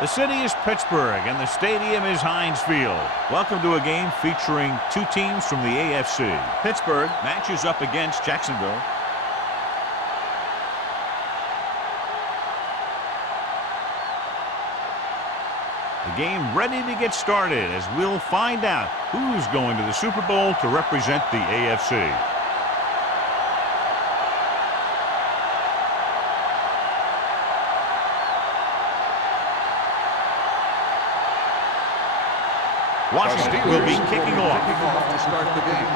The city is Pittsburgh, and the stadium is Heinz Field. Welcome to a game featuring two teams from the AFC. Pittsburgh matches up against Jacksonville. The game ready to get started as we'll find out who's going to the Super Bowl to represent the AFC. Washington will be kicking off. To start the game.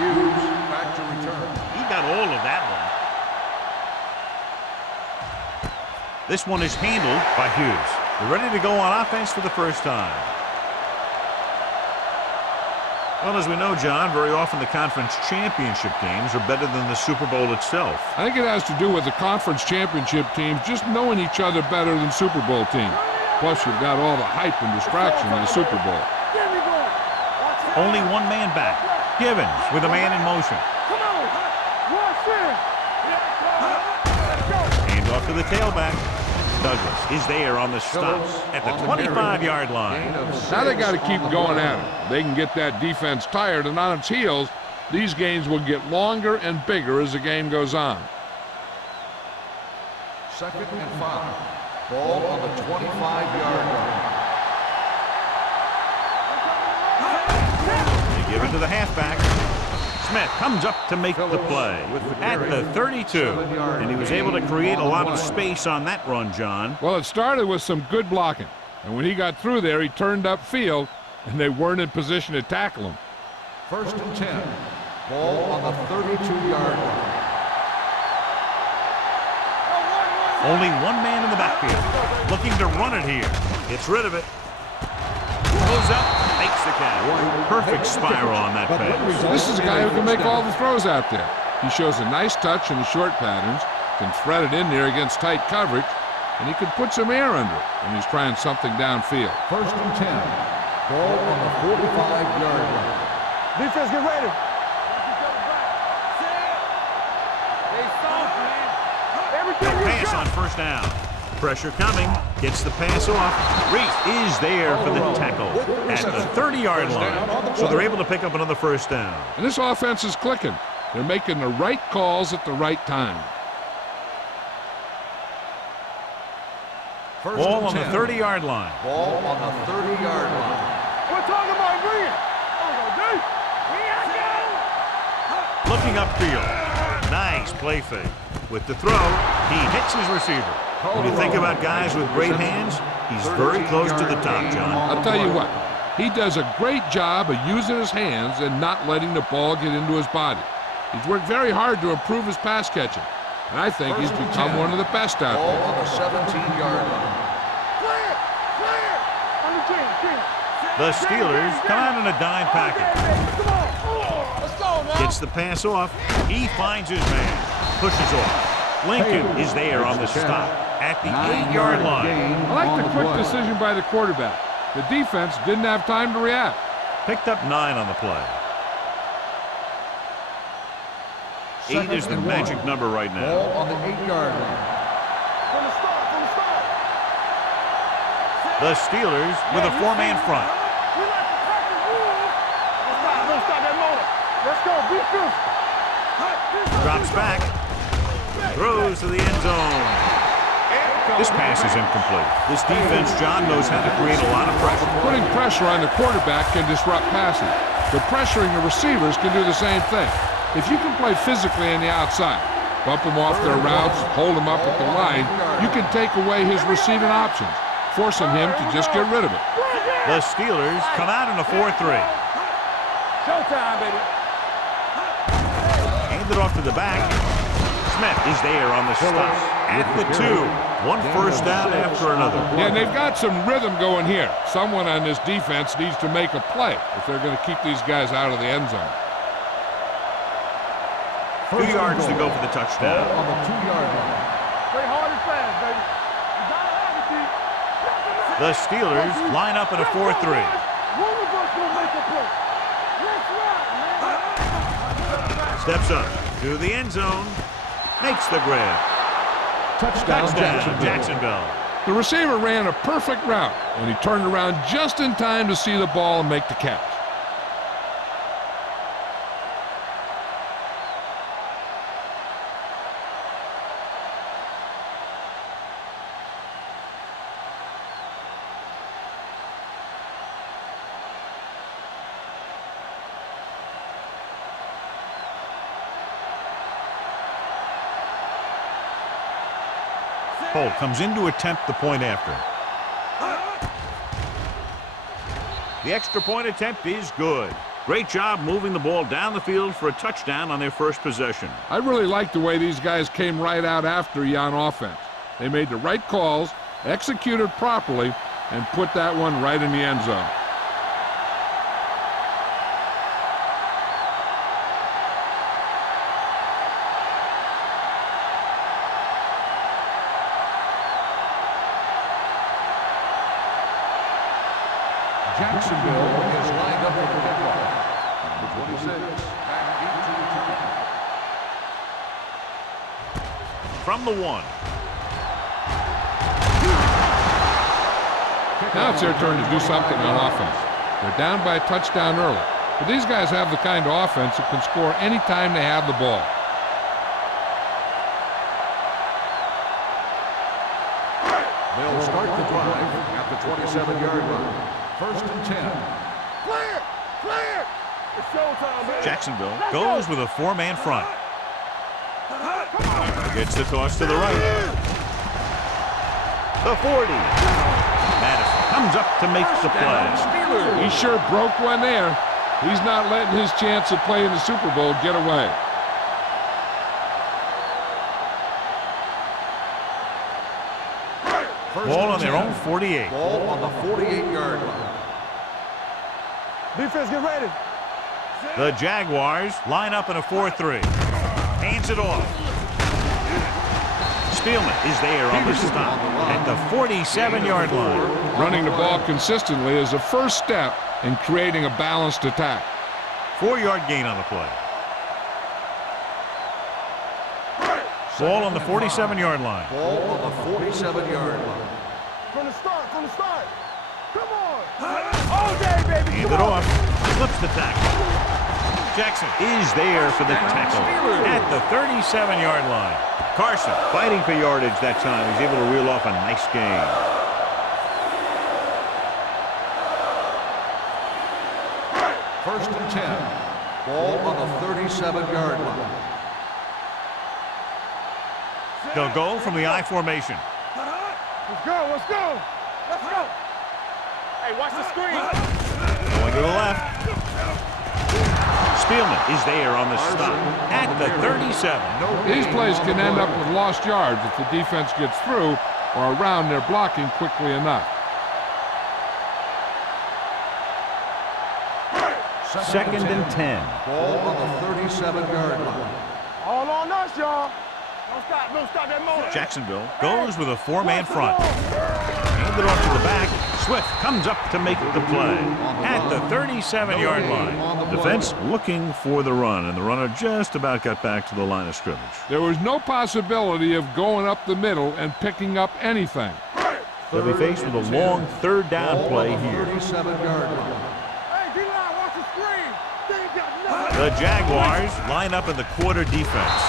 Hughes back to return. He got all of that one. This one is handled by Hughes. They're ready to go on offense for the first time. Well, as we know, John, very often the conference championship games are better than the Super Bowl itself. I think it has to do with the conference championship teams just knowing each other better than Super Bowl teams. Plus, you've got all the hype and distraction in the Super Bowl. Only one man back. Givens with a man in motion. Hand off to the tailback. Douglas is there on the stop at the 25-yard line. Now they got to keep going at it. They can get that defense tired and on its heels. These games will get longer and bigger as the game goes on. 2nd and 5. Ball on the 25-yard line. They give it to the halfback. Smith comes up to make the play at the 32, and he was able to create a lot of space on that run, John. Well, it started with some good blocking, and when he got through there, he turned upfield, and they weren't in position to tackle him. 1st and 10. Ball on the 32-yard line. Only one man in the backfield, looking to run it here. Gets rid of it. Goes up, makes the catch. Perfect spiral on that pass. This is a guy who can make all the throws out there. He shows a nice touch in the short patterns, can thread it in there against tight coverage, and he can put some air under it when he's trying something downfield. 1st and 10. Ball on the 45-yard line. Defense, get ready. The pass on 1st down. Pressure coming. Gets the pass off. Reese is there for the tackle at the 30-yard line. So they're able to pick up another 1st down. And this offense is clicking. They're making the right calls at the right time. Ball on the 30-yard line. Ball on the 30-yard line. We're talking about green. Looking upfield. Nice play fake. With the throw, he hits his receiver. When you think about guys with great hands, he's very close to the top, John. I'll tell you what, he does a great job of using his hands and not letting the ball get into his body. He's worked very hard to improve his pass catching, and I think he's become one of the best out Ball there. on the 17-yard line. The Steelers come out in a dime package. Gets the pass off. He finds his man. Pushes off. Lincoln is there on the stop at the 8-yard line. I like the quick decision by the quarterback. The defense didn't have time to react. Picked up 9 on the play. 8 is the magic number right now. Ball on the 8-yard line. The Steelers with a 4-man front. Let's go, defense. Drops back. Throws to the end zone. This pass is incomplete. This defense, John, knows how to create a lot of pressure. Putting pressure on the quarterback can disrupt passing, but pressuring the receivers can do the same thing. If you can play physically on the outside, bump them off their routes, hold them up at the line, you can take away his receiving options, forcing him to just get rid of it. The Steelers come out in a 4-3. Showtime, baby. Handed off to the back. Smith is there on the stop at the 2. One 1st down after another. Yeah, and they've got some rhythm going here. Someone on this defense needs to make a play if they're going to keep these guys out of the end zone. 2 yards to go for the touchdown. Ball on the 2-yard line. Play hard and fast, baby. The Steelers line up in a 4-3. One of us will make a play. Let's ride, man. Steps up to the end zone. Makes the grab. Touchdown, Jacksonville. The receiver ran a perfect route, and he turned around just in time to see the ball and make the catch. Holt comes in to attempt the point after. The extra point attempt is good. Great job moving the ball down the field for a touchdown on their first possession. I really like the way these guys came right out after you on offense. They made the right calls, executed properly, and put that one right in the end zone. Jacksonville is lined up with the kickoff. Number 26, back 18. From the 1. Now it's their turn to do something on offense. They're down by a touchdown early. But these guys have the kind of offense that can score any time they have the ball. They'll start the drive at the 27-yard line. First and 10. Clear! Clear! It's showtime, baby. Jacksonville goes with a 4-man front. Gets the toss to the right. The 40. Madison comes up to make the play. He sure broke one there. He's not letting his chance of playing the Super Bowl get away. Ball on their own 48. Ball on the 48-yard line. Defense, get ready. The Jaguars line up in a 4-3. Hands it off. Spielman is there on the stop at the 47-yard line. Running the ball consistently is the first step in creating a balanced attack. 4-yard gain on the play. Ball on the 47-yard line. Ball on the 47-yard line. From the start, from the start. Come on. All day, baby. Hand it off. Flips the tackle. Jackson is there for the tackle at the 37-yard line. Carson fighting for yardage that time. He's able to reel off a nice gain. First and 10. Ball on the 37-yard line. They'll go from the I formation. Let's go, let's go. Let's go. Hey, watch the screen. Going to the left. Spielman is there on the stop at the 37. These plays can end up with lost yards if the defense gets through or around their blocking quickly enough. Second and 10. Ball on the 37-yard line. All on us, y'all. Don't stop that moment. Jacksonville goes with a 4-man front. Hand it off to the back. Swift comes up to make the play at the 37-yard line. Defense looking for the run, and the runner just about got back to the line of scrimmage. There was no possibility of going up the middle and picking up anything. They'll be faced with a long third down play here. 37-yard line. Hey, D-line, watch the screen. They ain't got nothing. The Jaguars line up in the quarter defense.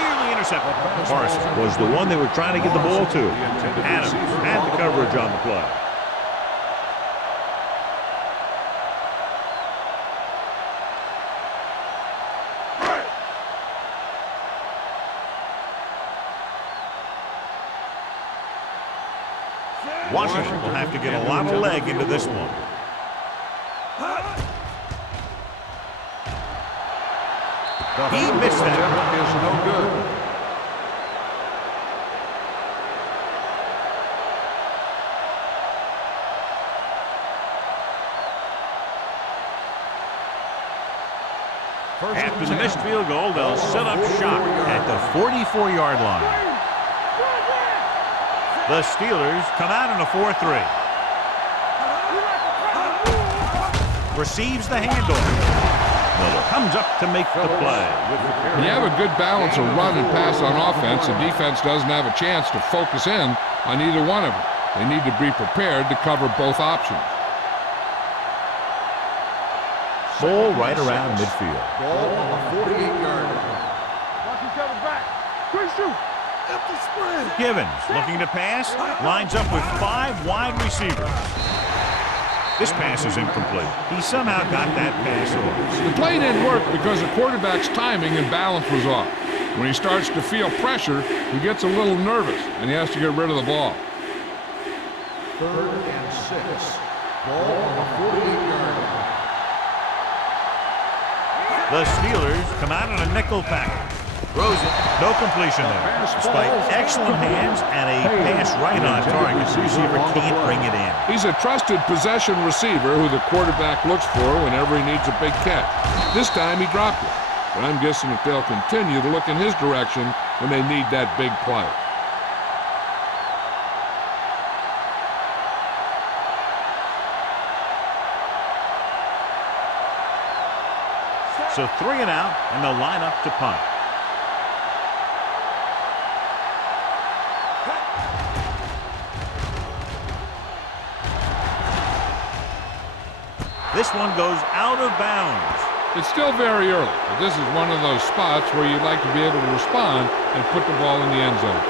Nearly intercepted. Carson was the one they were trying to get the ball to. Adams had the coverage on the play. Washington will have to get a lot of leg into this one. He missed that. Is no good. After the missed field goal, they'll set up shop at the 44-yard line. The Steelers come out in a 4-3. Receives the handoff. Miller comes up to make the play. When you have a good balance of run and pass on offense, the defense doesn't have a chance to focus in on either one of them. They need to be prepared to cover both options. Ball right around midfield. Ball on the 48-yard line. Watch each other back. Quick shoot. Empty sprint. Givens looking to pass. Lines up with 5 wide receivers. This pass is incomplete. He somehow got that pass off. The play didn't work because the quarterback's timing and balance was off. When he starts to feel pressure, he gets a little nervous, and he has to get rid of the ball. 3rd and 6. Ball on the 48-yard line. The Steelers come out in a nickel package. Throws it. No completion there. Despite excellent hands and a pass right on target, the receiver can't bring it in. He's a trusted possession receiver who the quarterback looks for whenever he needs a big catch. This time he dropped it, but I'm guessing that they'll continue to look in his direction when they need that big play. So 3 and out, and they'll line up to punt. This one goes out of bounds. It's still very early, but this is one of those spots where you'd like to be able to respond and put the ball in the end zone.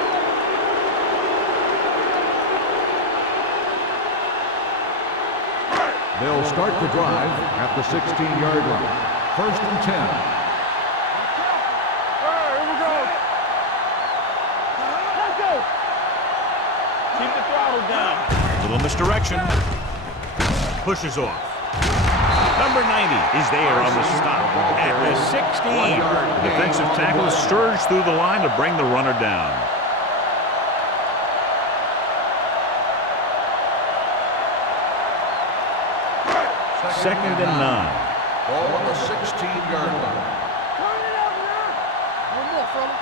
They'll start the drive at the 16-yard line. 1st and 10. All right, here we go. Let's go. Keep the throttle down. Little misdirection. Pushes off. Number 90 is there on the stop at the 16. The defensive tackle surged through the line to bring the runner down. Second and 9. Ball on the 16-yard line. Turn it up now. One more, fella.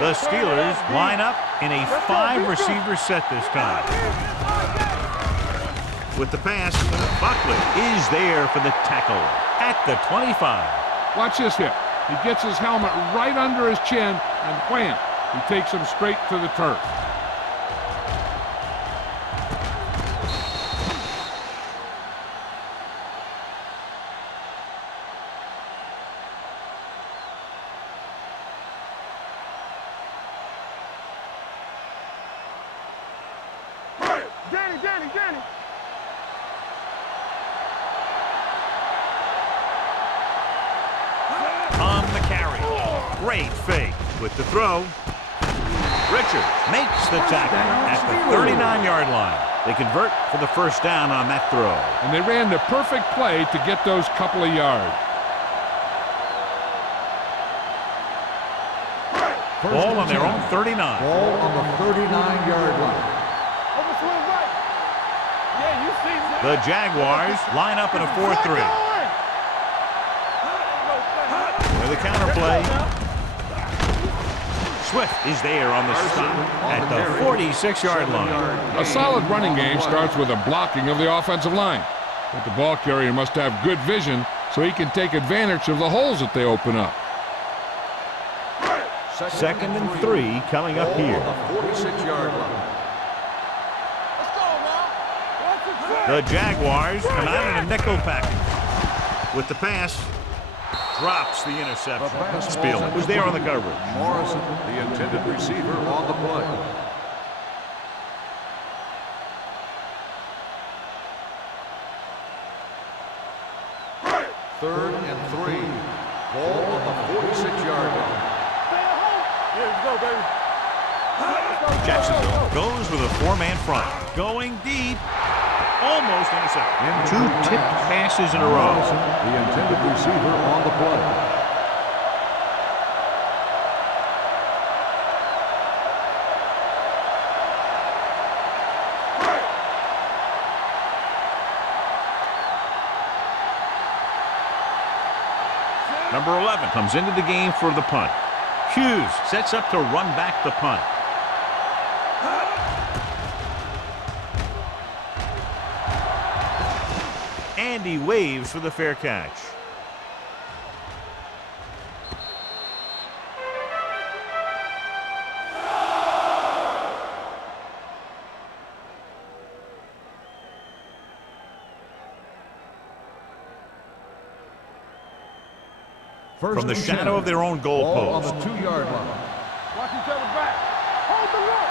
The Steelers line up in a 5-receiver set this time. With the pass, Buckley is there for the tackle at the 25. Watch this hit. He gets his helmet right under his chin, and wham, he takes him straight to the turf. Danny. On the carry. Great fake with the throw. Richards makes the tackle at the 39-yard line. They convert for the first down on that throw. And they ran the perfect play to get those couple of yards. Ball on their own 39. Ball on the 39-yard line. Overswing right. Yeah, you see that. The Jaguars line up in a 4-3. With a counterplay. Swift is there on the stop at the 46-yard line. A solid running game starts with a blocking of the offensive line. But the ball carrier must have good vision so he can take advantage of the holes that they open up. Second and 3 coming up here. The 46-yard line. Let's go now. The Jaguars come out in a nickel package. With the pass, drops the interception. Spiel was there on the coverage. Morrison, the intended receiver, on the play. Third and 3. Ball on the 46-yard line. Here we go, baby. Jacksonville goes with a 4-man front. Going deep. Almost intercepted. 2 tipped passes in a row. Morrison, the intended receiver, on the play. Number 11 comes into the game for the punt. Hughes sets up to run back the punt. Andy waves for the fair catch. from the shadow of their own goal Ball on the post. 2-yard line. Watch each other back. Hold the look.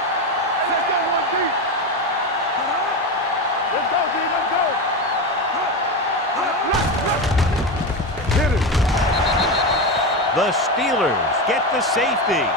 Let's go, one deep. Let's go, D. Let's go. Hit it. The Steelers get the safety.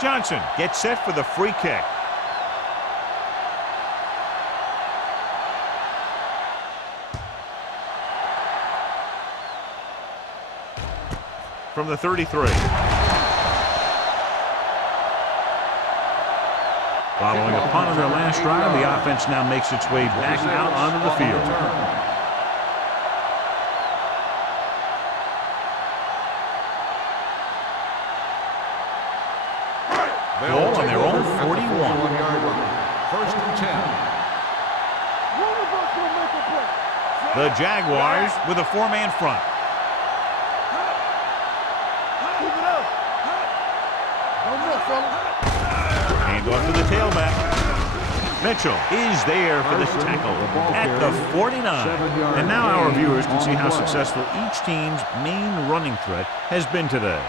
Johnson gets set for the free kick. From the 33. Following a punt on their last drive, the offense now makes its way back out onto the field. Ball on their own 41. 41-yard line. First and 10. One of us will make a play. The Jaguars with a 4-man front. Keep it up. No more, fella. Hand off to the tailback. Mitchell is there for the tackle at the 49. And now our viewers can see how successful each team's main running threat has been today.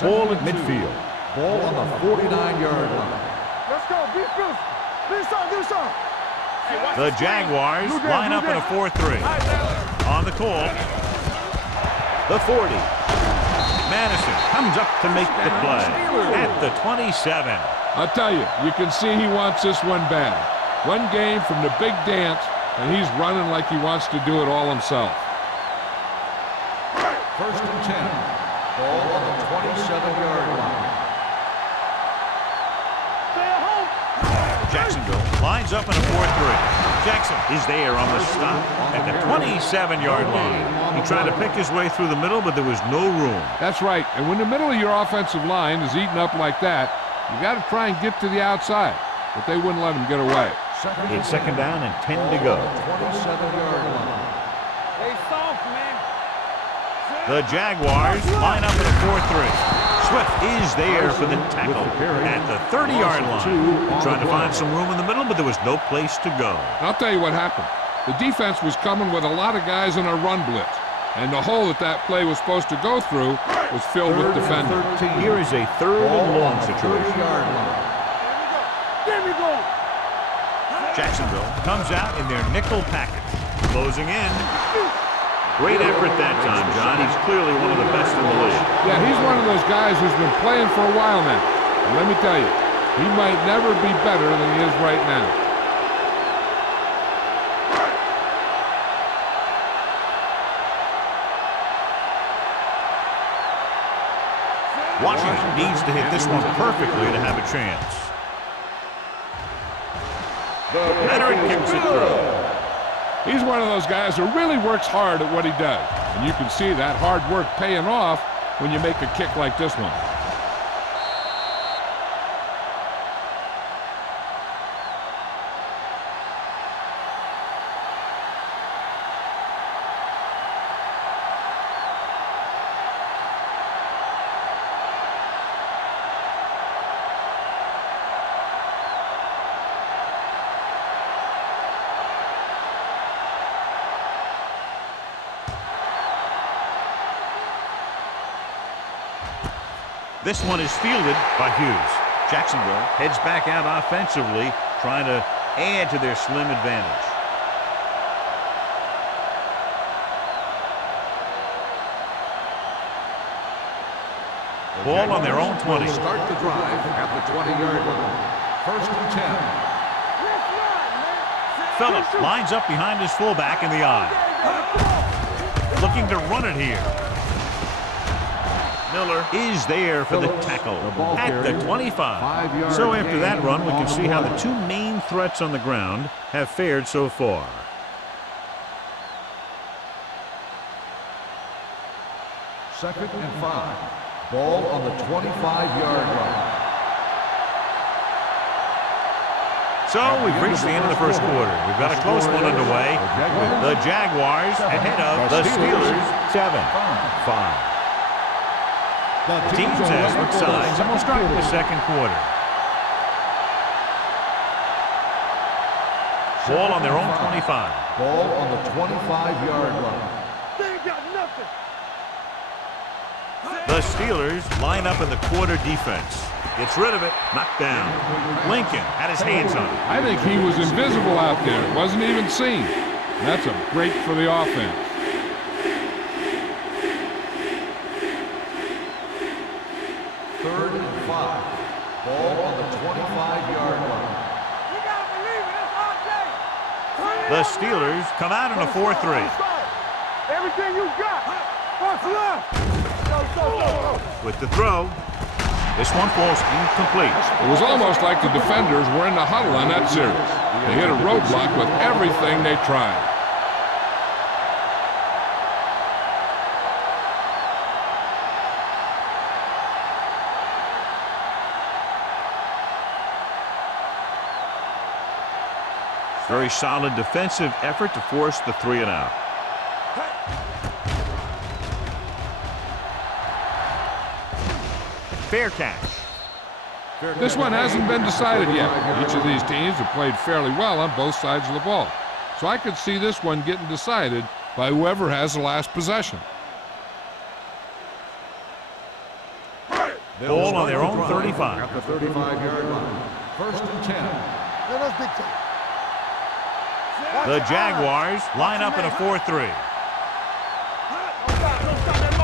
Ball at midfield. Ball on the 49-yard line. Let's go. Be physical. Be strong. Be strong. The Jaguars line up in a 4-3. On the call, the 40. Madison comes up to make the play at the 27. I'll tell you, you can see he wants this one bad. One game from the big dance, and he's running like he wants to do it all himself. First and 10. Ball on the 27-yard line. Stay at home. Jacksonville lines up in a 4-3. Jackson is there on the stop at the 27-yard line. He tried to pick his way through the middle, but there was no room. That's right, and when the middle of your offensive line is eaten up like that, you got to try and get to the outside, but they wouldn't let him get away. It's second down and 10 to go. 27-yard line. Stay soft, man. The Jaguars line up in a 4-3. Swift is there for the tackle at the 30-yard line. Trying to find some room in the middle, but there was no place to go. I'll tell you what happened. The defense was coming with a lot of guys in a run blitz, and the hole that that play was supposed to go through was filled with defenders. Here is a third and long situation. 30-yard line. There we go. Jacksonville comes out in their nickel package. Closing in. Great effort that time, John. He's clearly one of the best in the league. Yeah, he's one of those guys who's been playing for a while now. And let me tell you, he might never be better than he is right now. Washington needs to hit this one perfectly to have a chance. Leonard kicks it through. He's one of those guys who really works hard at what he does. And you can see that hard work paying off when you make a kick like this one. This one is fielded by Hughes. Jacksonville heads back out offensively, trying to add to their slim advantage. Ball on their own 20. Start the drive at the 20-yard line. First and 10. Phillips lines up behind his fullback in the eye. Looking to run it here. Miller is there for the tackle at the 25. So after that run, we can see how the two main threats on the ground have fared so far. Second and 5. Ball on the 25-yard line. So we've reached the end of the first quarter. We've got a close one underway. The Jaguars ahead of the Steelers 7-5. Teams have switched sides, and we'll start the second quarter. Ball on their own 25. Ball on the 25-yard line. They ain't got nothing. The Steelers line up in the quarter defense. Gets rid of it, knocked down. Lincoln had his hands on it. I think he was invisible out there. Wasn't even seen. That's a break for the offense. Third and 5. Ball on the 25-yard line. You gotta believe it. That's our day. The Steelers come out in a 4-3. Everything you got. What's left? Go. With the throw, this one falls incomplete. It was almost like the defenders were in the huddle on that series. They hit a roadblock with everything they tried. Very solid defensive effort to force the 3 and out. Fair catch. This one hasn't been decided yet. Each of these teams have played fairly well on both sides of the ball. So I could see this one getting decided by whoever has the last possession. Ball on their own 35. At the 35-yard line. First and 10. Let us dictate. The Jaguars line up in a 4-3.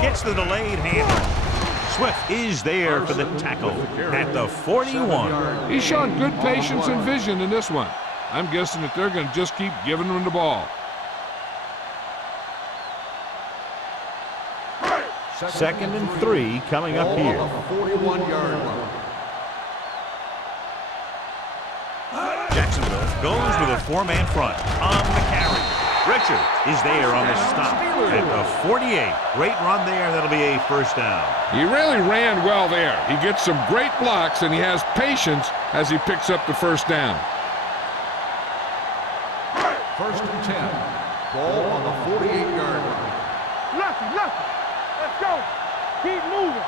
Gets the delayed handoff. Swift is there for the tackle at the 41. He's shown good patience and vision in this one. I'm guessing that they're going to just keep giving him the ball. Second and 3 coming up here. Ball on the 41-yard line. Jacksonville goes with a 4-man front on the carry. Richard is there on the stop at the 48. Great run there. That'll be a first down. He really ran well there. He gets some great blocks, and he has patience as he picks up the first down. First and 10. Ball on the 48-yard line. Lucky. Let's go. Keep moving.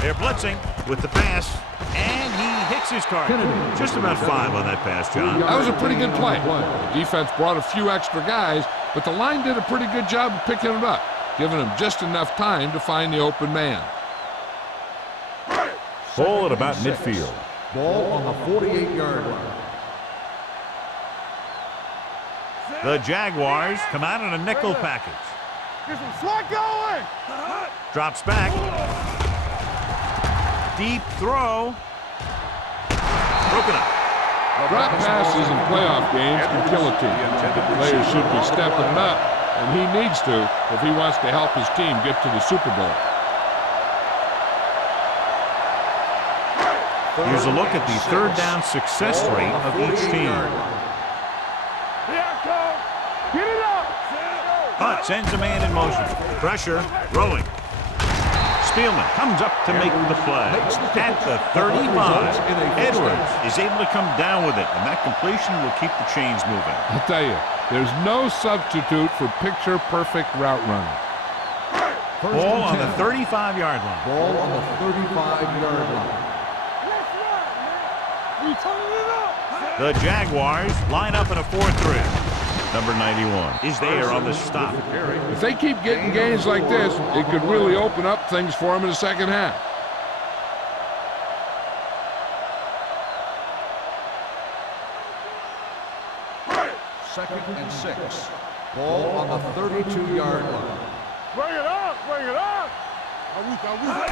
They're blitzing with the pass, and he hits his target. Just about 5 on that pass, John. That was a pretty good play. The defense brought a few extra guys, but the line did a pretty good job of picking it up, giving him just enough time to find the open man. Ball at about midfield. Ball on the 48-yard line. The Jaguars come out in a nickel package. Get some slot going. Drops back. Deep throw. Broken up. Drop passes in playoff games can kill a team. The player should be stepping it up, and he needs to if he wants to help his team get to the Super Bowl. Here's a look at the third down success rate of each team. Get it up. Hunt sends a man in motion. Pressure, rolling. Spielman comes up to make the play. At the 35, Edwards is able to come down with it, and that completion will keep the chains moving. I'll tell you, there's no substitute for picture-perfect route running. Ball on the 35-yard line. Ball on the 35-yard line. Let's run, man. We turning it up. The Jaguars line up in a 4-3. Number 91 is there on the stop. If they keep getting gains like this, it could really open up things for them in the second half. Second and 6. Ball on the 32-yard line. Bring it up.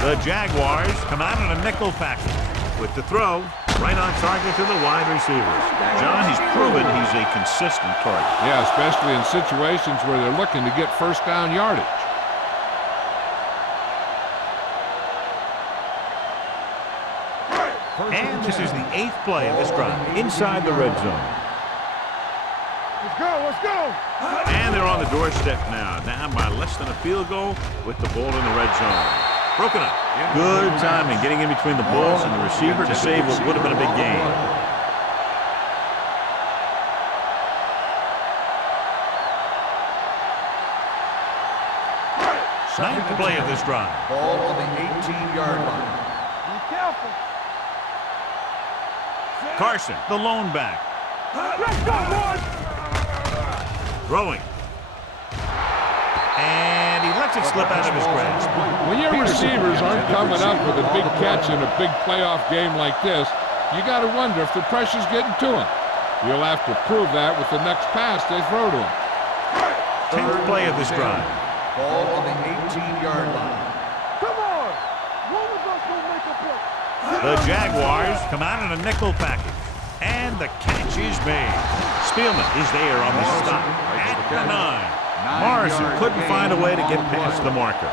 The Jaguars come out in a nickel package with the throw right on target to the wide receivers. John, he's proven he's a consistent target. Yeah, especially in situations where they're looking to get first down yardage. And this is the 8th play of this drive inside the red zone. Let's go. And they're on the doorstep now, down by less than a field goal with the ball in the red zone. Broken up. Good timing, getting in between the balls and the receiver to save what would have been a big gain. Ninth play of this drive. Ball on the 18-yard line. Be careful. Carson, the lone back. Let's go, boys. Throwing. And he lets it slip out of his grasp. When your receivers aren't coming up with a big catch in a big playoff game like this, you got to wonder if the pressure's getting to them. You'll have to prove that with the next pass they throw to him. 10th play of this drive. Ball on the 18-yard line. Come on. One of us will make a play. The Jaguars come out in a nickel package. And the catch is made. Spielman is there on the stop at the 9. Morrison couldn't find a way to get past the marker.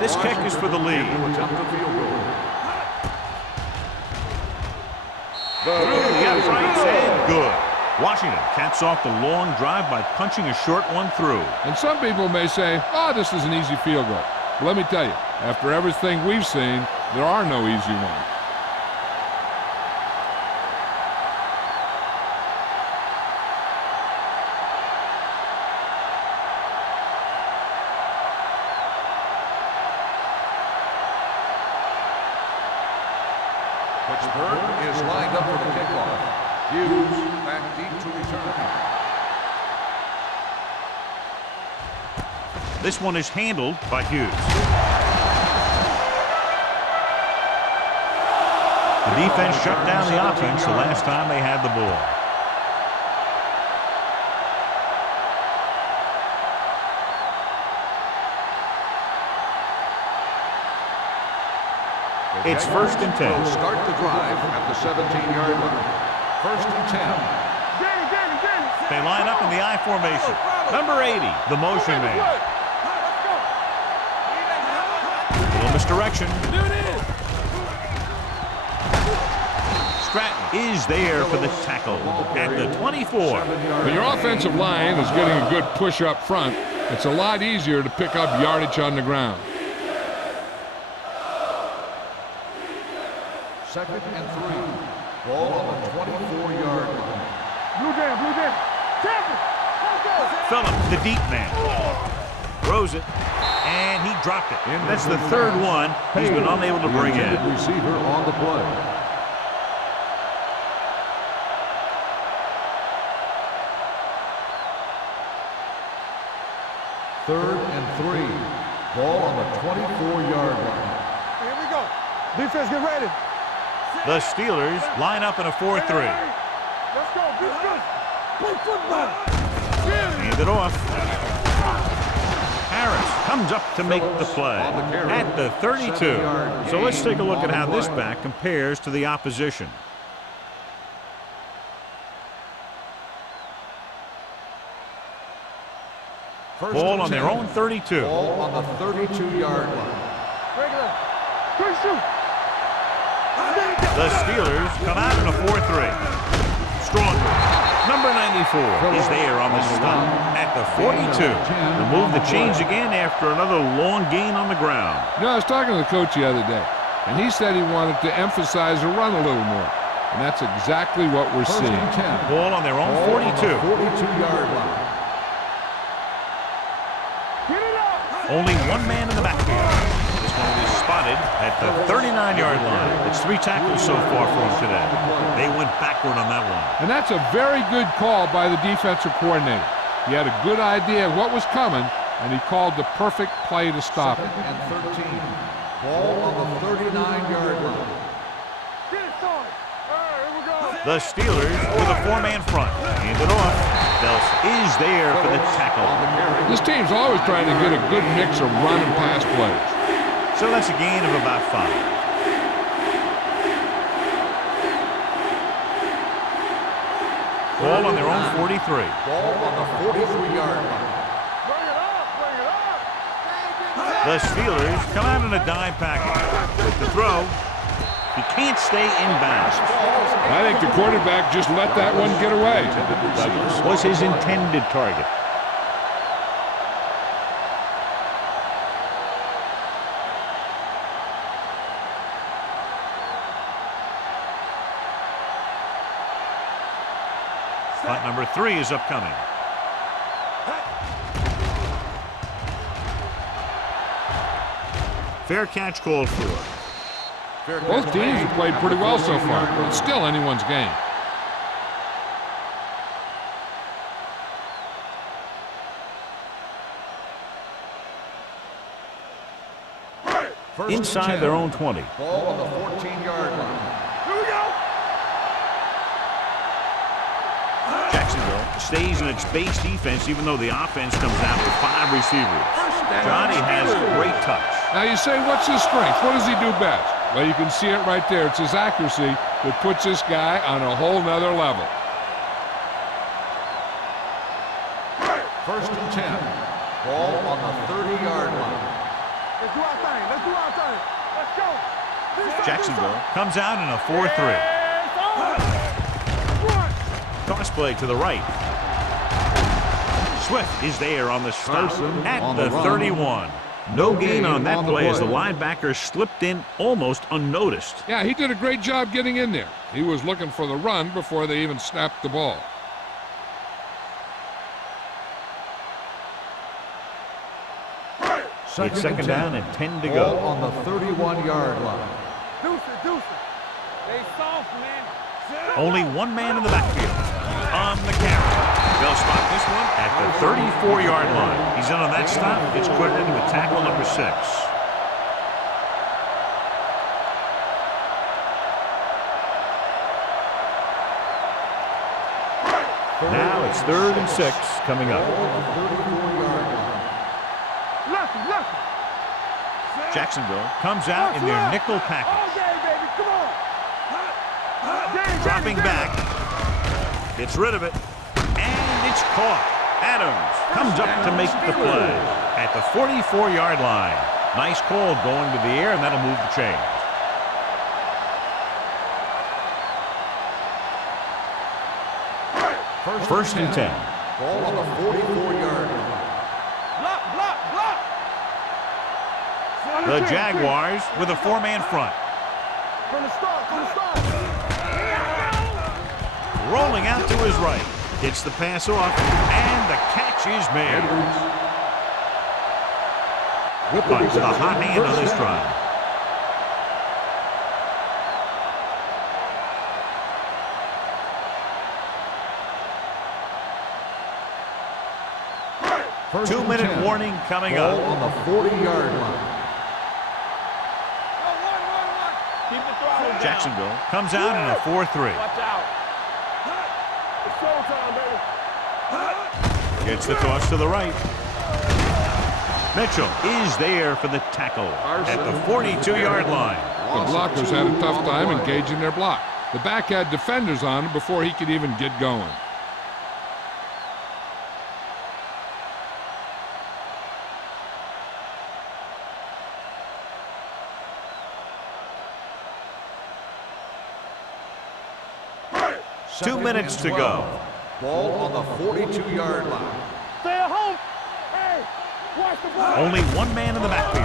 This kick is for the lead. Through the uprights and good. Washington caps off the long drive by punching a short one through. And some people may say, oh, this is an easy field goal. But let me tell you, after everything we've seen, there are no easy ones. Pittsburgh is lined up for the kickoff. Hughes back deep to return. This one is handled by Hughes. The defense shut down the offense the last time they had the ball. It's 1st and 10. Start the drive at the 17-yard line. 1st and 10. They line up in the I formation. Number 80, the motion man. A little misdirection. Stratton is there for the tackle at the 24. When your offensive line is getting a good push up front, it's a lot easier to pick up yardage on the ground. 2nd and 3. Ball on the 24-yard line. Blue jam. Champion. Phillips, the deep man. Throws it, and he dropped it. That's the 3rd one he's been unable to bring in. Receiver on the play. Third and 3. Ball on the 24-yard line. Here we go. Defense, get ready. The Steelers line up in a 4-3. Let's go. Good. Play football. Hand it off. Harris comes up to make the play at the 32. So let's take a look at how this back compares to the opposition. Ball on their own 32. Ball on the 32-yard line. Regular. Quick shoot. The Steelers come out in a 4-3. Stronger. Number 94 is there on the stop at the 42. The move to change again after another long gain on the ground. You know, I was talking to the coach the other day, and he said he wanted to emphasize the run a little more. And that's exactly what we're seeing. Ball on their own 42. 42-yard line. Only one man in the backfield. This one is spotted at the 39-yard line. It's 3 tackles so far for him today. They went backward on that one. And that's a very good call by the defensive coordinator. He had a good idea of what was coming, and he called the perfect play to stop it. 2nd and 13. Ball on the 39-yard line. Get it started. All right, here we go. The Steelers with a 4-man front. Hand it off. Dels is there for the tackle. This team's always trying to get a good mix of run and pass plays. So that's a gain of about 5. Ball on their own 43. Ball on the 43-yard line. Bring it up. The Steelers come out in a dime package. With the throw, he can't stay in bounds. I think the quarterback just let that one get away. Douglas was his intended target. Punt number 3 is upcoming. Fair catch called for. Both teams have played pretty well so far, but it's still anyone's game. Inside their own 20. Ball on the 14-yard line. Here we go. Jacksonville stays in its base defense even though the offense comes out with 5 receivers. Johnny has great touch. Now you say, what's his strength? What does he do best? Well, you can see it right there. It's his accuracy that puts this guy on a whole nother level. 1st and 10. Ball on the 30-yard line. Let's do our thing. Let's do our thing. Let's go. Jacksonville comes out in a 4-3. Toss play to the right. Swift is there on the stop at the 31. No gain on that play as the linebacker slipped in almost unnoticed. Yeah, he did a great job getting in there. He was looking for the run before they even snapped the ball. It's second down and 10 to Ball go. on the 31-yard line. Deuce it, deuce it. They soft, man. Only one man in the backfield on the carry. They'll spot this one at the 34-yard line. He's in on that stop. It's credited with tackle number 6. Now it's 3rd and 6 coming up. Lefty, lefty. Jacksonville comes out in their nickel All package. day, baby. Come on. Dropping back. Gets rid of it. And it's caught. Adams comes up to make the play at the 44-yard line. Nice call going to the air, and that'll move the chain. First and 10. Ball on the 44-yard line. Block, block, block. The Jaguars with a 4-man front. From the start, from the start. Rolling out to his right. Gets the pass off, and the catch is made. But with a hot hand on this drive. First and 2-minute 10. warning coming Ball up. on the 40-yard line. Keep the throttle down. Jacksonville comes out in a 4-3. Watch out. It's showtime, baby. Gets the toss to the right. Mitchell is there for the tackle at the 42-yard line. The blockers had a tough time engaging their block. The back had defenders on him before he could even get going. Two minutes to go. Ball on the 42-yard line. Stay at home. Hey, watch the ball. Only one man in the backfield.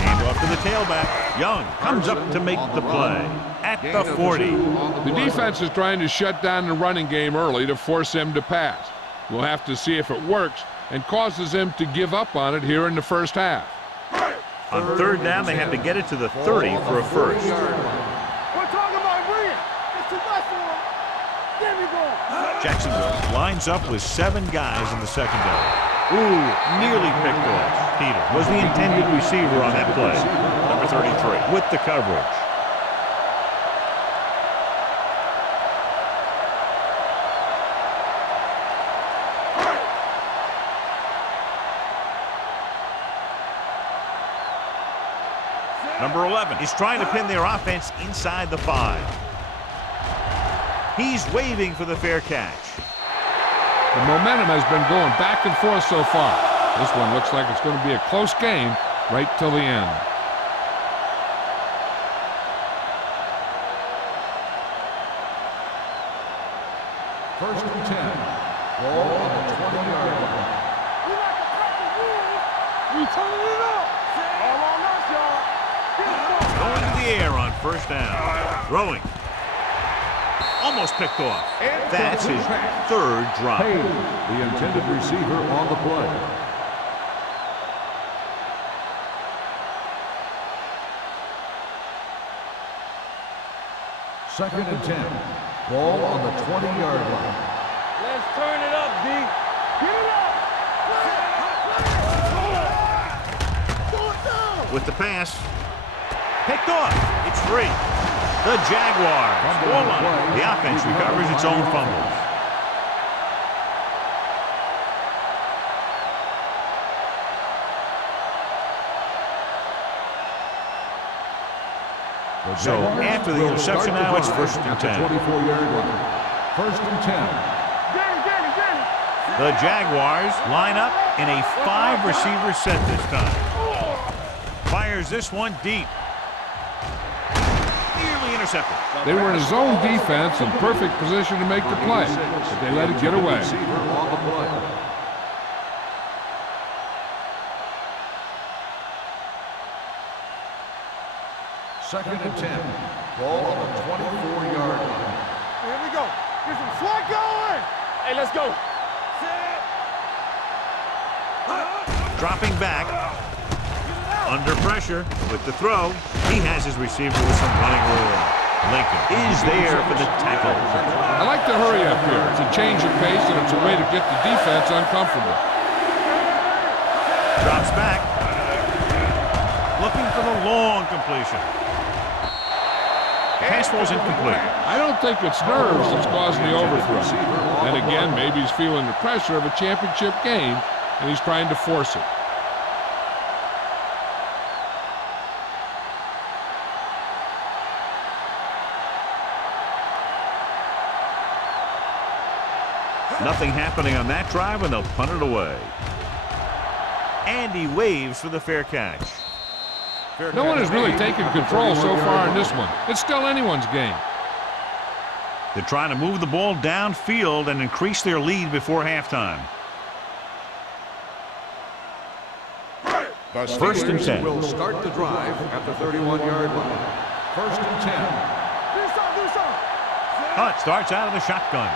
Hand off to the tailback. Young comes up to make the play at the 40. The defense is trying to shut down the running game early to force him to pass. We'll have to see if it works and causes him to give up on it here in the first half. On 3rd down, they have to get it to the 30 for a first. We're talking about brilliant. It's too much for him. There we go. Jacksonville lines up with 7 guys in the secondary. Ooh, nearly picked off. Peter was the intended receiver on that play. Number 33 with the coverage. Number 11 is trying to pin their offense inside the 5. He's waving for the fair catch. The momentum has been going back and forth so far. This one looks like it's going to be a close game right till the end. First and 10. Ball on the 20-yard line. We like to crack the rules. We turning it up. All on us, y'all. Get the ball. Going to the air on 1st down. Throwing. almost picked off. That's his third drop. Hey, the intended receiver on the play. Second and 10. Ball on the 20-yard line. Let's turn it up, D. Get it up. With the pass. Picked off. It's free. The Jaguars score line. The offense recovers its own fumbles. So after the interception now, it's first and 10. 24-yard line. First and 10. The Jaguars line up in a 5-receiver set this time. Fires this one deep. Nearly intercepted. They were in a zone defense in perfect position to make the play, but they let it get away. Second and 10. Ball on the 24-yard line. Here we go. Get some swag going. Hey, let's go. Dropping back. Under pressure with the throw. He has his receiver with some running room. Lincoln is there for the tackle. I like to hurry up here. It's a change of pace, and it's a way to get the defense uncomfortable. Drops back. Looking for the long completion. Pass ball's incomplete. I don't think it's nerves that's causing the overthrow. And again, maybe he's feeling the pressure of a championship game, and he's trying to force it. Nothing happening on that drive, and they'll punt it away. And he waves for the fair catch. No one has really taken control so far in this one. It's still anyone's game. They're trying to move the ball downfield and increase their lead before halftime. First and 10. Will start the drive at the 31-yard line. First and 10. Hunt starts out of the shotgun.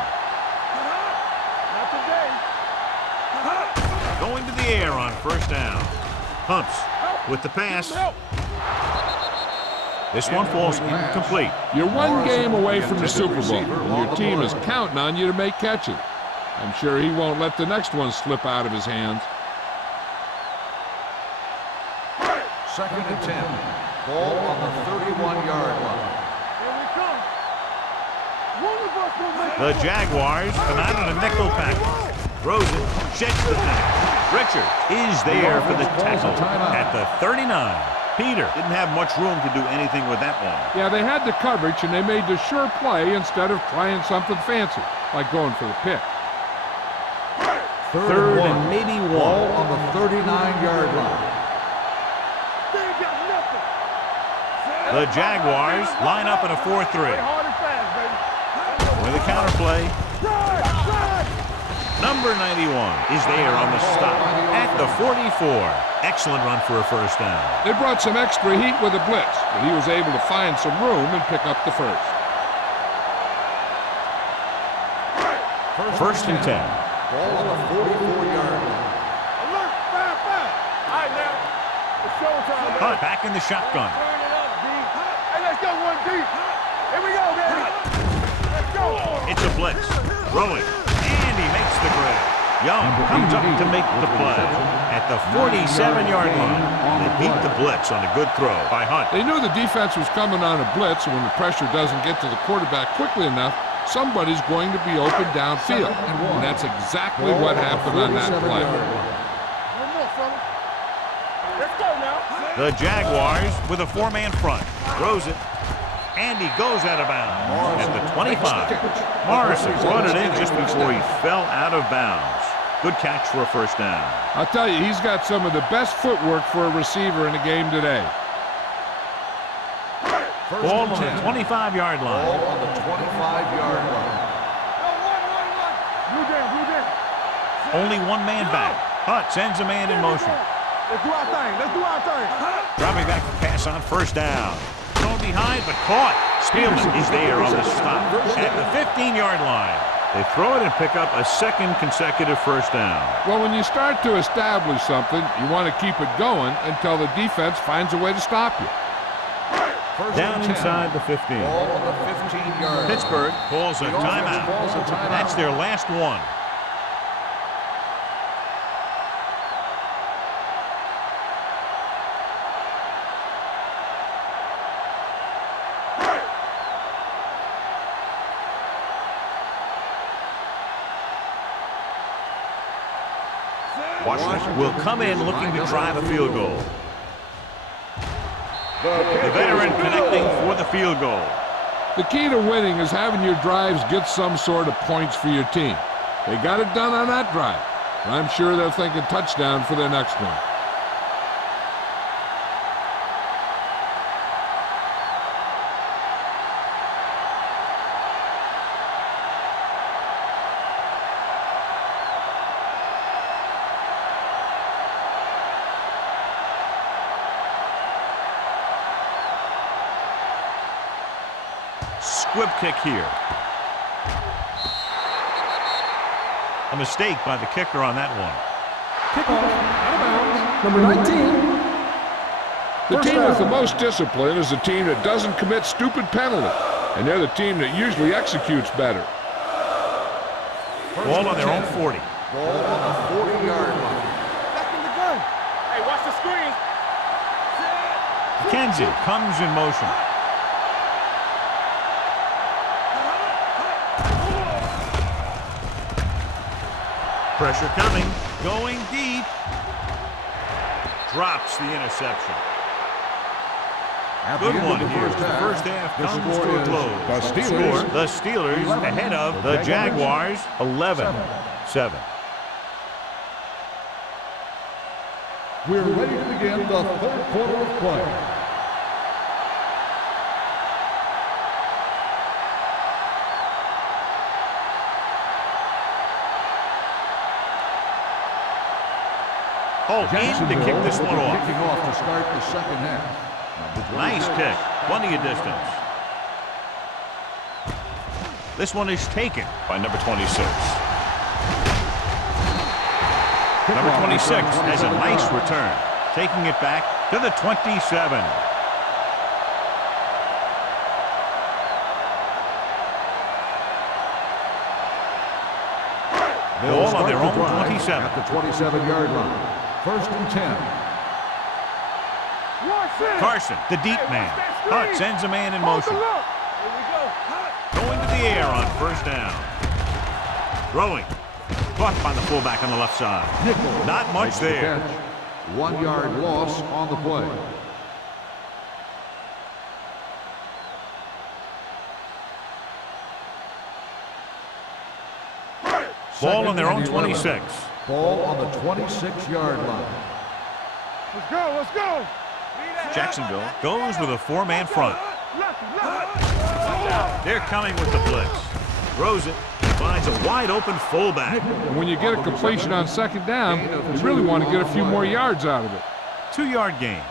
Going to the air on first down. Humps with the pass. This one falls incomplete. You're one game away from the Super Bowl, and your team is counting on you to make catches. I'm sure he won't let the next one slip out of his hands. Second and 10. Ball on the 31-yard line. The Jaguars come out in a nickel package. Throws it, shakes the thing. Richard is there for the tackle at the 39. Peter didn't have much room to do anything with that one. Yeah, they had the coverage, and they made the sure play instead of trying something fancy, like going for the pick. Third and maybe one. Ball on the 39-yard line. The Jaguars line up in a 4-3. With a counterplay. Number 91 is there on the stop at the 44. Excellent run for a first down. They brought some extra heat with a blitz, but he was able to find some room and pick up the first. First and 10. Ball on the 44-yard line. Alert, fire, fire. All right, now. It's showtime, man. Hunt back in the shotgun. Turn it up, D. Hey, let's go one deep. Here we go, baby. Let's go. It's a blitz. Throwing. And he makes the grab. Young comes up to make the play at the 47-yard line. They beat the blitz on a good throw by Hunt. They knew the defense was coming on a blitz, and when the pressure doesn't get to the quarterback quickly enough, somebody's going to be open downfield. And that's exactly what happened on that play. One more, fella. Let's go now. The Jaguars with a 4-man front. Throws it. And he goes out of bounds at the 25. Morrison brought it in just before he fell out of bounds. Good catch for a first down. I'll tell you, he's got some of the best footwork for a receiver in the game today. Ball on the 25-yard line. Ball on the 25-yard line. Blue down. Only one man back. Hunt sends a man in motion. Let's do our thing. Let's do our thing. Dropping back to pass on first down. Thrown behind, but caught. Spielman is there on the stop at the 15-yard line. They throw it and pick up a second consecutive first down. Well, when you start to establish something, you want to keep it going until the defense finds a way to stop you. Down inside the 15. Ball on the 15-yard. Pittsburgh calls a timeout. That's their last one. Washington will come in looking to drive a field goal. The veteran connecting for the field goal. The key to winning is having your drives get some sort of points for your team. They got it done on that drive. And I'm sure they're thinking touchdown for their next one. Squib kick here. A mistake by the kicker on that one. Kickoff out of bounds. Number 19. The team with the most discipline is the team that doesn't commit stupid penalties. And they're the team that usually executes better. Ball on their own 40. Ball on the 40-yard line. Back in the gun. Hey, watch the screen. McKenzie comes in motion. Pressure coming, going deep. Drops the interception. At the Good end one of the here. first The half, first half the comes score to a is close. the Steelers. The Steelers ahead of the Jaguars, 11-7. We're ready to begin the third quarter of play. Holt in to kick this one off. Kicking off to start the second half. Nice kick. Plenty of distance. This one is taken by number 26. Number 26 has a nice return. Taking it back to the 27. Ball on their own 27. At the 27-yard line. First and 10. Carson, the deep man. Hutt sends a man in motion. Going to the air on first down. Throwing. Caught by the fullback on the left side. Nickel Not much makes the there. catch. 1 yard loss on the play. Ball on their own 26. Ball on the 26-yard line. Let's go, let's go. Jacksonville goes with a four-man front. They're coming with the blitz. Throws it. Finds a wide-open fullback. And when you get a completion on second down, you really want to get a few more yards out of it. 2-yard gain.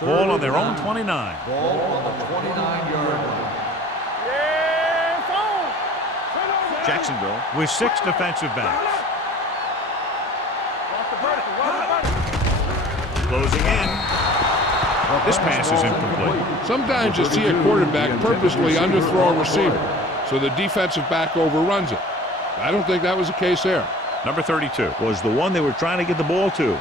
Ball on their own 29. Ball on the 29-yard line. Jacksonville with 6 defensive backs. Closing in. This pass is incomplete. Sometimes you see a quarterback purposely underthrow a receiver, so the defensive back overruns it. I don't think that was the case there. Number 32 was the one they were trying to get the ball to.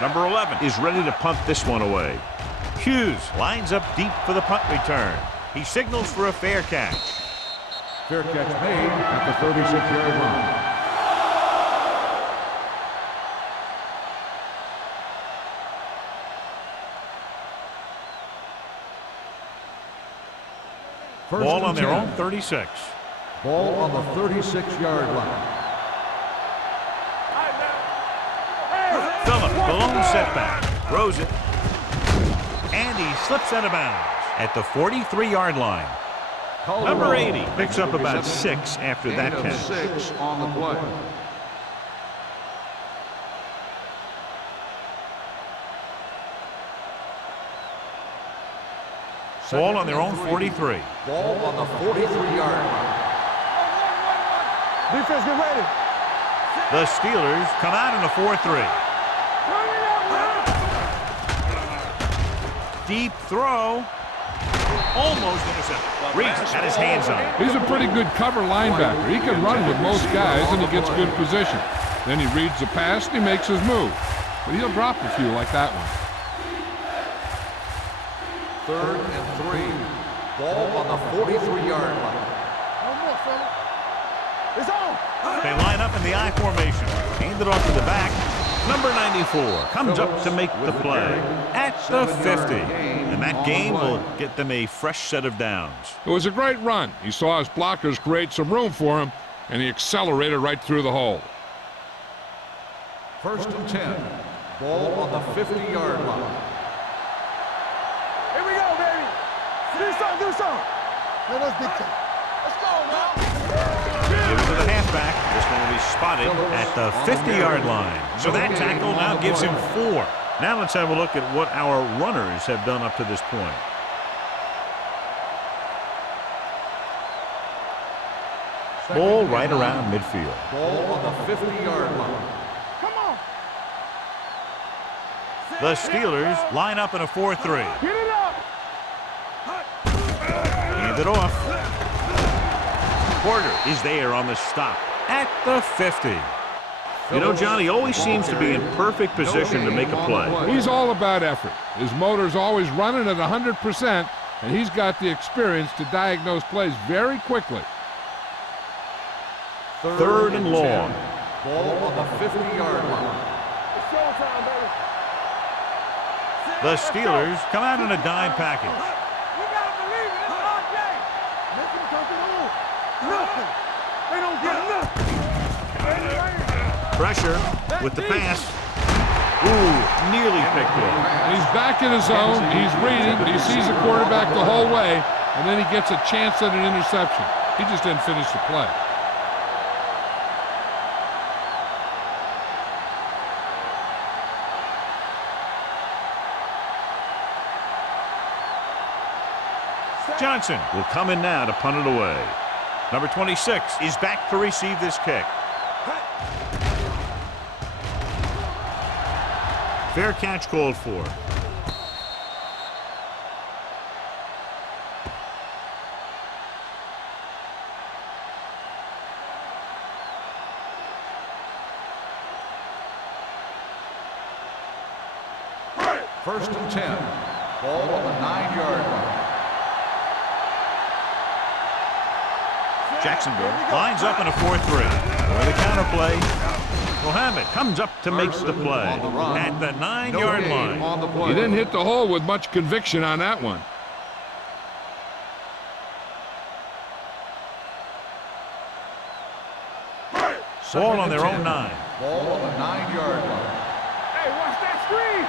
Number 11 is ready to punt this one away. Hughes lines up deep for the punt return. He signals for a fair catch. Fair catch made at the 36-yard line. Ball on their own 36. Ball on the 36-yard line. Phillip, the lone setback, throws it, and he slips out of bounds at the 43-yard line. Number 80 picks up about 6 after that catch. 6 on the play. Ball on their own 43. Ball on the 43-yard line. Defense, get ready. The Steelers come out in a 4-3. Deep throw. Almost intercepted. Reese had his hands on it. He's a pretty good cover linebacker. He can run with most guys, and he gets good position. Then he reads the pass, and he makes his move. But he'll drop a few like that one. 3rd and 3. Ball on the 43-yard line. No more, fella. It's on. They line up in the I formation. Hand it off to the back. Number 94 comes up to make the play at the 50. And that gain will get them a fresh set of downs. It was a great run. He saw his blockers create some room for him, and he accelerated right through the hole. 1st and 10. Ball on the 50-yard line. Here we go, baby. Do something. Let us dictate. Let's go, now. Give it to the halfback. This one will be spotted at the 50-yard line. So that tackle now gives him 4. Now let's have a look at what our runners have done up to this point. Ball right around midfield. Ball on the 50-yard line. Come on. The Steelers line up in a 4-3. Get it up. Hand it off. Porter is there on the stop at the 50. You know, John, he always seems to be in perfect position to make a play. He's all about effort. His motor's always running at 100%, and he's got the experience to diagnose plays very quickly. 3rd and long. Ball on the 50-yard line. It's showtime, baby. The Steelers come out in a dime package. We gotta believe it. It's our day. Listen, something on. Nothing. They don't get nothing. Pressure with the pass. Ooh, nearly picked off. He's back in his zone. He's reading. He sees the quarterback the whole way, and then he gets a chance at an interception. He just didn't finish the play. Johnson will come in now to punt it away. Number 26 is back to receive this kick. Fair catch called for. First and 10. Ball on the 9-yard line. Jacksonville lines up in a 4-3. For the counterplay, Mohammed comes up to make the play at the 9-yard line. He didn't hit the hole with much conviction on that one. Ball on their own 9. Ball on the 9-yard line. Hey, watch that screen.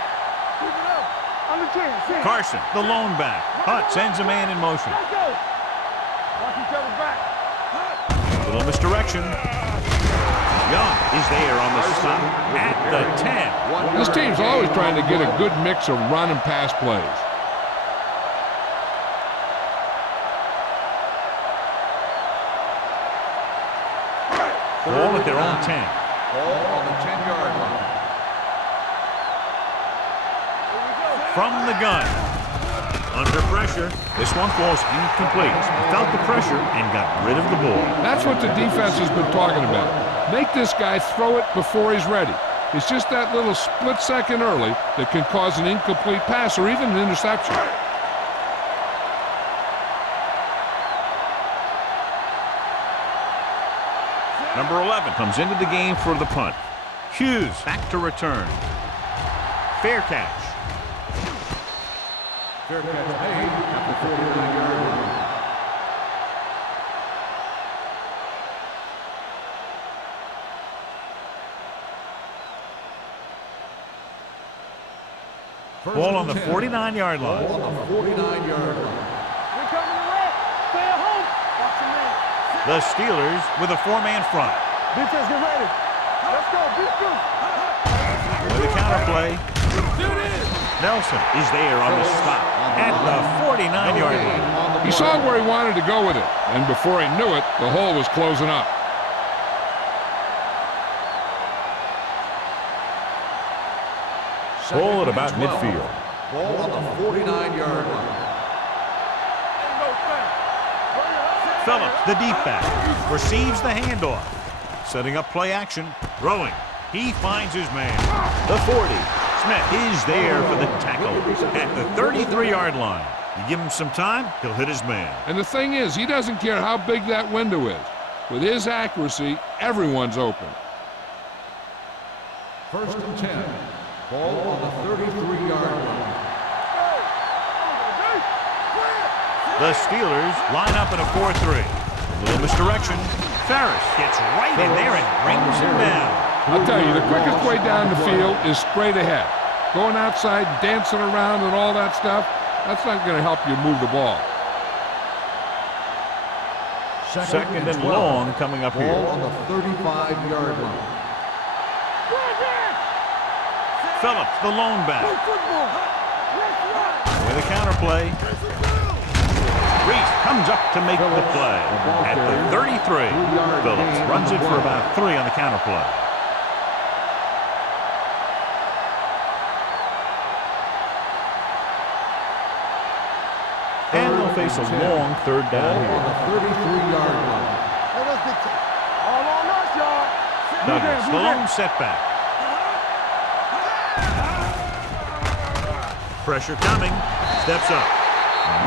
Keep it up. On the 10. Carson, the lone back. Hutt sends a man in motion. Let's go. Watch each other's back. Little misdirection. Young is there on the stop at the 10. This team's always trying to get a good mix of run and pass plays. Ball at their own 10. Ball on the 10-yard line. From the gun. Under pressure. This one falls incomplete. Felt the pressure and got rid of the ball. That's what the defense has been talking about. Make this guy throw it before he's ready. It's just that little split second early that can cause an incomplete pass or even an interception. Number 11 comes into the game for the punt. Hughes back to return. Fair catch. Fair catch made at the 49-yard line. Ball on the 49-yard line. Ball on the 49-yard line. We're coming to red. Stay at home, The Steelers with a 4-man front. Defense, get ready. Let's go. Defense. With the counter play. Nelson is there on the stop at the 49-yard line. He saw where he wanted to go with it, and before he knew it, the hole was closing up. Ball at about midfield. Ball on the 49-yard line. Phillips, the deep back, receives the handoff. Setting up play action. Throwing. He finds his man. The 40. Smith is there for the tackle at the 33-yard line. You give him some time, he'll hit his man. And the thing is, he doesn't care how big that window is. With his accuracy, everyone's open. 1st and 10. Ball on the 33-yard line. The Steelers line up in a 4-3. A little misdirection. Ferris gets right in there and brings him down. I'll tell you, the quickest way down the field is straight ahead. Going outside, dancing around and all that stuff, that's not going to help you move the ball. Second and long coming up here. Ball on the 35-yard line. Phillips, the lone back. With a counter play. Reese comes up to make the play at the 33. Phillips runs it for about 3 on the counter play. And they'll face a long 3rd down here. On the 33-yard line. Hey, let's dictate. All on us, y'all. Douglas, the lone setback. Pressure coming. Steps up.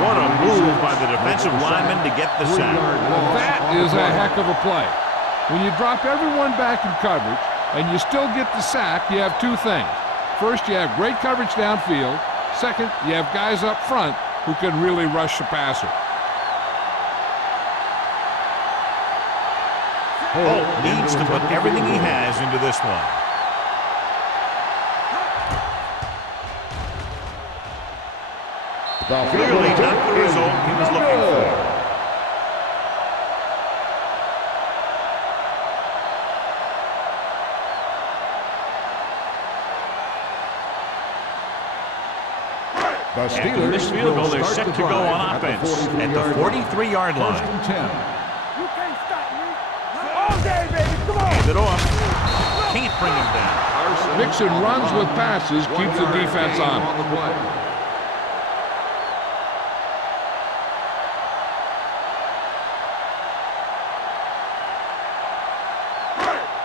What a move by the defensive lineman to get the sack. That is a heck of a play. When you drop everyone back in coverage and you still get the sack, you have 2 things. First, you have great coverage downfield. Second, you have guys up front who can really rush the passer. Holt needs to put everything he has into this one. Clearly not the result he was looking for. After this field goal, they're set to go on offense at the 43-yard line. 1st and 10. You can't stop me. All day, baby. Come on. Hand it off. Can't bring him down. Mixon runs with passes, keeps the defense on. The play.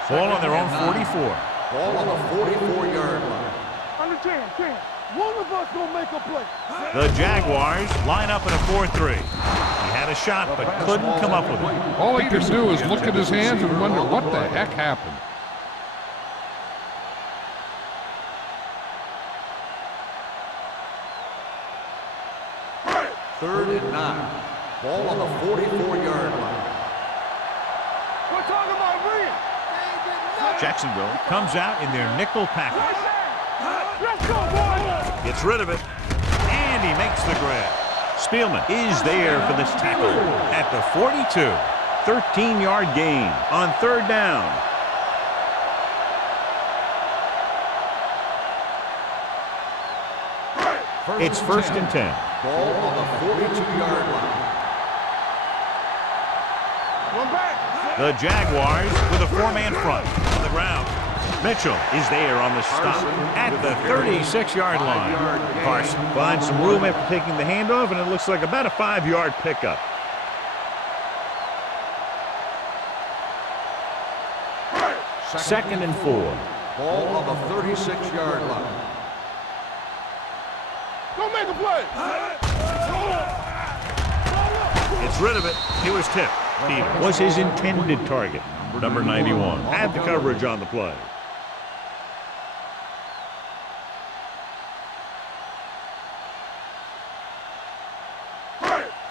Ball on their own 44. Ball on the 44-yard line. Understand, one of us gonna make a play. The Jaguars line up in a 4-3. He had a shot, but couldn't come up with it. All he can do is look at his hands and wonder what the heck happened. Third and 9. Ball on the 44-yard line. We're talking about real. Jacksonville comes out in their nickel package. Let's go, boys. Gets rid of it, and he makes the grab. Spielman is there for this tackle at the 42. 13-yard gain on 3rd down. It's 1st and 10. Ball on the 42-yard line. One back. The Jaguars with a 4-man front on the ground. Mitchell is there on the stop at the 36-yard line. Carson finds some room after taking the handoff, and it looks like about a 5-yard pickup. Second and 4. Ball on the 36-yard line. Go make a play. Gets rid of it. He was tipped. Peter was his intended target. Number 91 had the coverage on the play.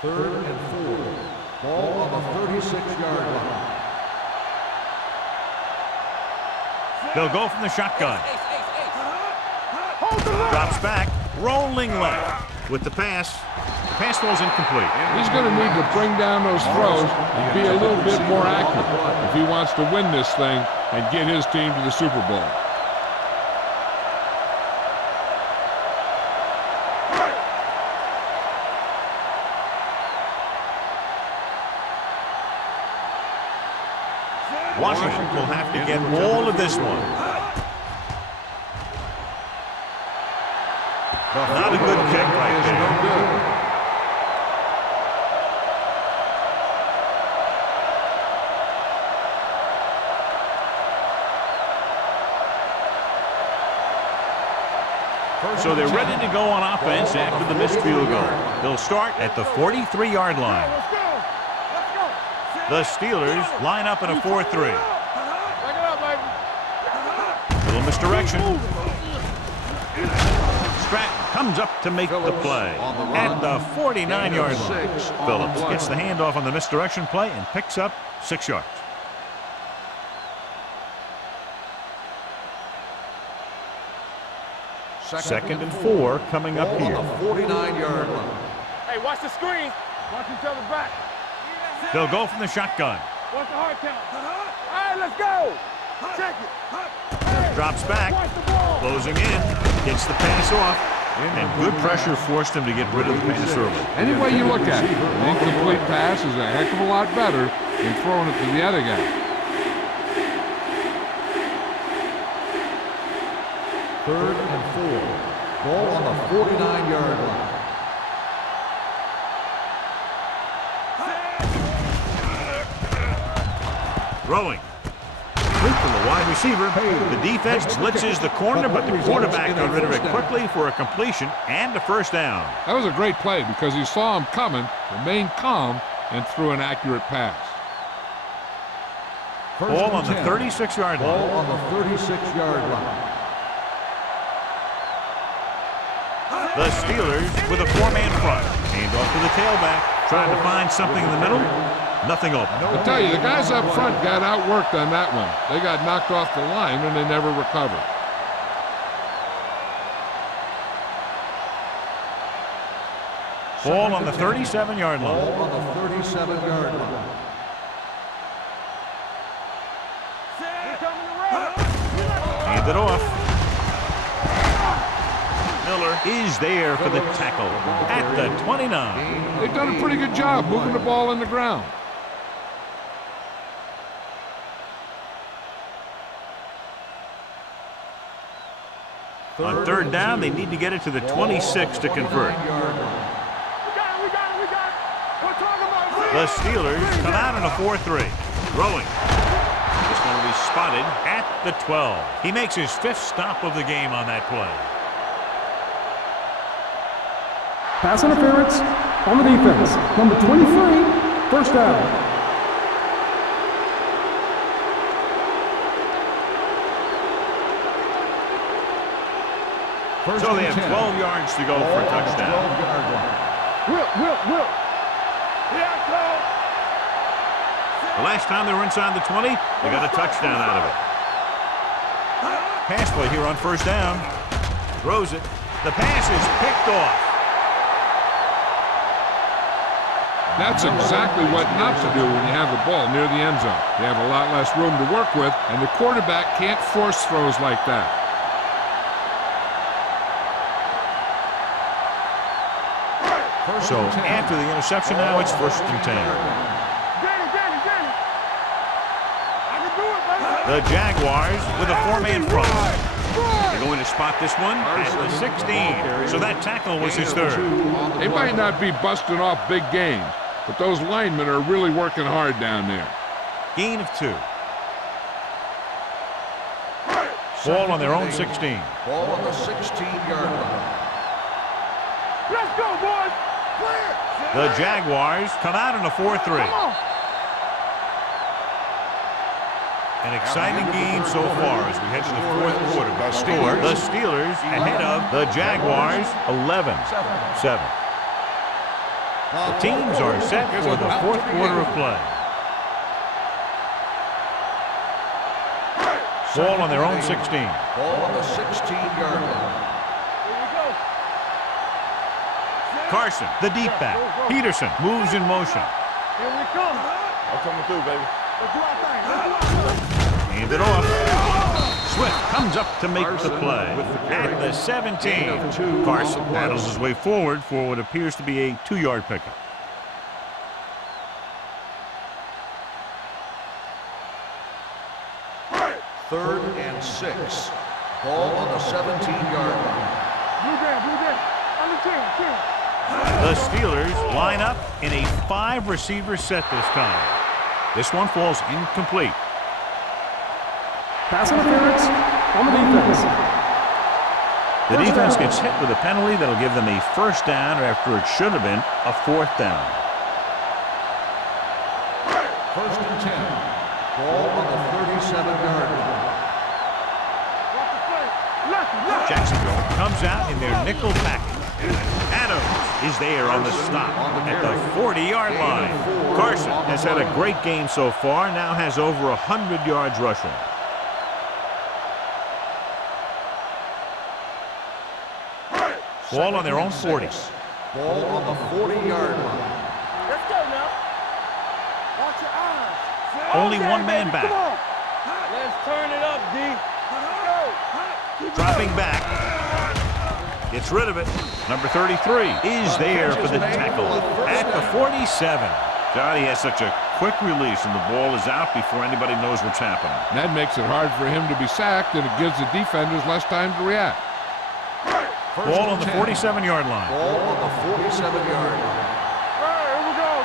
Third and 4. Ball on the 36-yard line. They'll go from the shotgun. Drops back, rolling left. with the pass. The pass falls incomplete. He's going to need to bring down those throws and be a little bit more accurate if he wants to win this thing and get his team to the Super Bowl. Washington will have to get all of this one. Not a good kick right there. So they're ready to go on offense after the missed field goal. They'll start at the 43-yard line. The Steelers line up in a 4-3. Little misdirection. Stratton comes up to make the play at the 49-yard line. Phillips gets the handoff on the misdirection play and picks up 6 yards. Second and 4 coming up here. 49-yard line. Hey, watch the screen. Watch each other back. They'll go from the shotgun. Watch the hard count. All right, let's go. Check it. Drops back. Closing in. Gets the pass off. And good pressure forced him to get rid of the pass early. Any way you look at it, an incomplete pass is a heck of a lot better than throwing it to the other guy. Third and 4. Ball on the 49-yard line. Throwing. Quick from the wide receiver. The defense blitzes the corner, but the quarterback got rid of it quickly for a completion and a first down. That was a great play because he saw him coming, remained calm, and threw an accurate pass. Ball on the 36-yard line. Ball on the 36-yard line. The Steelers with a 4-man front. Hand off to the tailback. Trying to find something in the middle. Nothing open. I tell you, the guys up front got outworked on that one. They got knocked off the line and they never recovered. Ball on the 37-yard line. Ball on the 37-yard line. Hand it off. Miller is there for the tackle at the 29. They've done a pretty good job moving the ball in the ground. On third down, they need to get it to the 26 to convert. The Steelers come out in a 4-3. Throwing. This one will be spotted at the 12. He makes his 5th stop of the game on that play. Pass interference on the defense. Number 23, first down. So they have 12 yards to go for a touchdown. Will. The last time they were inside the 20, they got a touchdown out of it. Pass play here on first down. Throws it. The pass is picked off. That's exactly what not to do when you have the ball near the end zone. You have a lot less room to work with, and the quarterback can't force throws like that. So after the interception now, it's 1st and 10. The Jaguars with a 4-man front. They're going to spot this one at the 16. So that tackle was his 3rd. They might not be busting off big gains, but those linemen are really working hard down there. Gain of 2. Ball on their own 16. Ball on the 16-yard line. Let's go, boys. The Jaguars come out in a 4-3. An exciting game so far as we head to the 4th quarter. The Steelers ahead of the Jaguars 11-7. The teams are set for the 4th quarter of play. Ball on their own 16. Ball on the 16-yard line. Carson, the deep back. Peterson moves in motion. Here we come. I'm coming through, baby. Let's do our thing. Let's do our thing. Hand it off. Swift comes up to make the play. At the 17. Carson battles his way forward for what appears to be a 2-yard pickup. Third and 6. Ball on the 17-yard line. Blue game. On the 10. The Steelers line up in a 5-receiver set this time. This one falls incomplete. Pass interference on the defense. The defense gets hit with a penalty that'll give them a first down after it should have been a 4th down. First and 10. Ball on the 37-yard line. Jacksonville comes out in their nickel package. Adams is there on the stop at the 40-yard line. Carson has had a great game so far, now has over 100 yards rushing. Ball on their own 40. Ball on the 40-yard line. Let's go now. Watch your eyes. Only one man back. Come on. Let's turn it up, D. Let's go. Dropping back. Gets rid of it. Number 33 is there for the tackle at the 47. God, he has such a quick release, and the ball is out before anybody knows what's happening. That makes it hard for him to be sacked, and it gives the defenders less time to react. Ball on the 47-yard line. Ball on the 47-yard line. Here we go.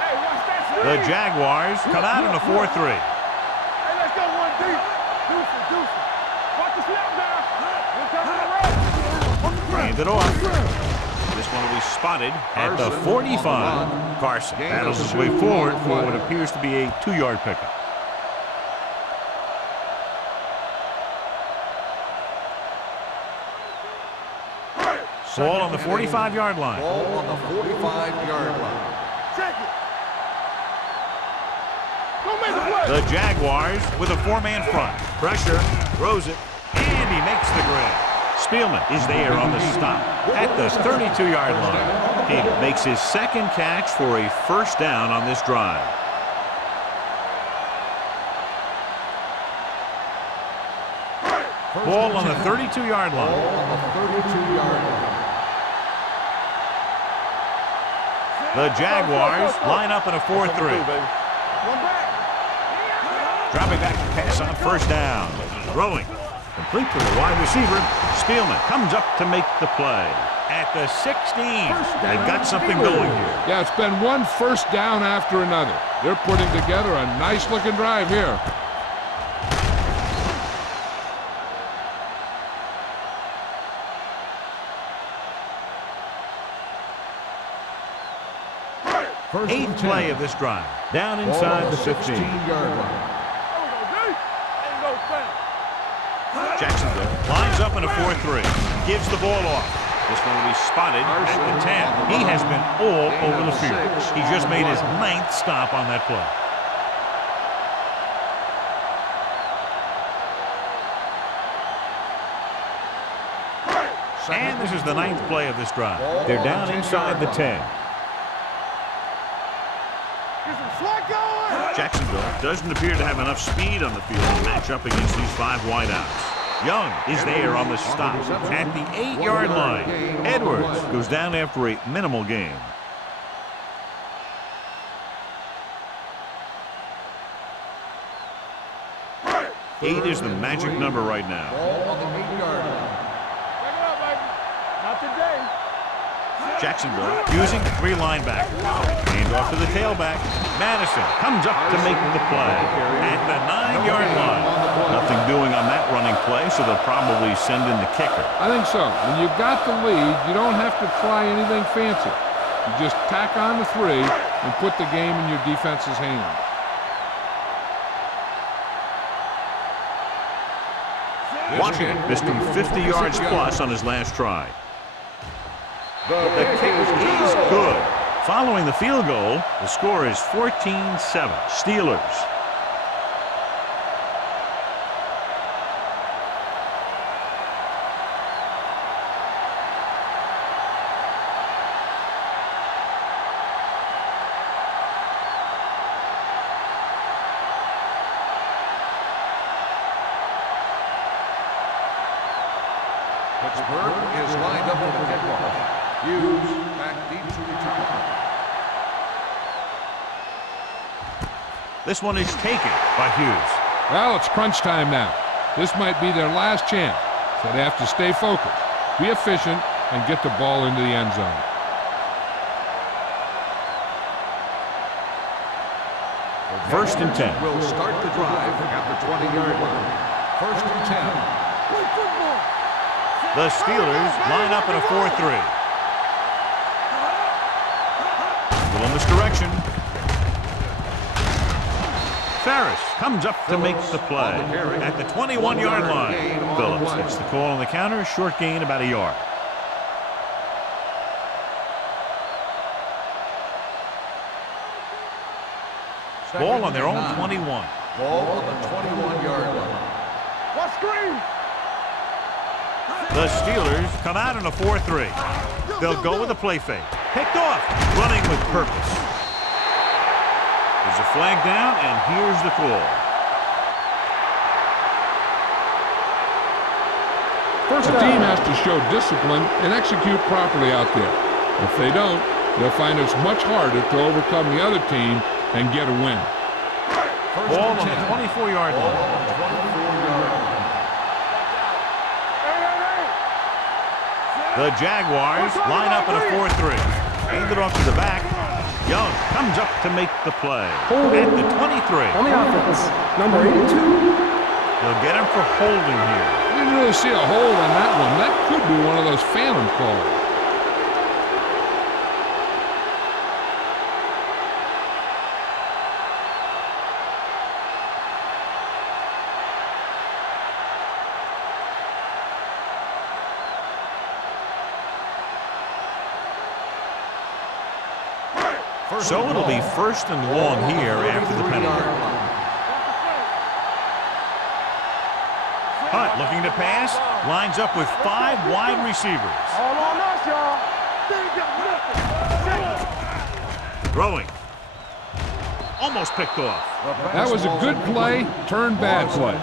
Hey, watch that. The Jaguars come out in a 4-3. Hey, let's go one deep. Deuce. Watch the snap down. Here comes the right. Hand it off. This one will be spotted at the 45. Carson battles his way forward for what appears to be a 2-yard pickup. Ball on the 45-yard line. Ball on the 45-yard line. Check it. Don't make the play. The Jaguars with a 4-man front. Pressure, throws it, and he makes the grab. Spielman is there on the stop at the 32-yard line. He makes his second catch for a first down on this drive. Ball on the 32-yard line. Ball on the 32-yard line. The Jaguars line up in a 4-3. One back. Dropping back to pass on first down. Throwing. Complete to the wide receiver. Spielman comes up to make the play. At the 16. They got something going here. Yeah, it's been one first down after another. They're putting together a nice-looking drive here. Eighth play of this drive. Down inside the 15. 16-yard line. Jacksonville lines up in a 4-3. Gives the ball off. This one will be spotted at the 10. He has been all over the field. He just made his 9th stop on that play. And this is the 9th play of this drive. They're down inside the 10. Jacksonville doesn't appear to have enough speed on the field to match up against these 5 wideouts. Young is there on the stop at the 8-yard line. Edwards goes down after a minimal gain. Eight is the magic number right now. Ball on the 8-yard line. Not today. Jacksonville using 3 linebackers. Hand off to the tailback. Madison comes up to make the play at the 9-yard line. Nothing doing on that running play, so they'll probably send in the kicker. I think so. When you've got the lead, you don't have to try anything fancy. You just tack on the 3 and put the game in your defense's hands. Washington missed him 50 yards plus on his last try. The kick is good. Following the field goal, the score is 14-7. Steelers. Pittsburgh is lined up for the kickoff. Hughes back deep to return. This one is taken by Hughes. Well, it's crunch time now. This might be their last chance, so they have to stay focused, be efficient, and get the ball into the end zone. First and 10. Will start the drive at the 20-yard line. First and 10. The Steelers line up in a 4-3. Little misdirection. Ferris comes up to make the play at the 21-yard line. Phillips gets the call on the counter, short gain about a yard. Ball on their own 21. Ball on the 21-yard line. What screen? The Steelers come out in a 4-3. They'll go with a play fake. Picked off, running with purpose. There's a flag down, and here's the call. The team has to show discipline and execute properly out there. If they don't, they'll find it's much harder to overcome the other team and get a win. Ball on the 24-yard line. The Jaguars line up in a 4-3. Hand it off to the back. Young comes up to make the play at the 23. On the offense, number 82. They'll get him for holding here. I didn't really see a hold on that one. That could be one of those phantom calls. So it'll be first and long here after the penalty. Hunt looking to pass, lines up with 5 wide receivers. All on us, y'all. They ain't got nothing. Throwing. Almost picked off. That was a good play, turned bad play.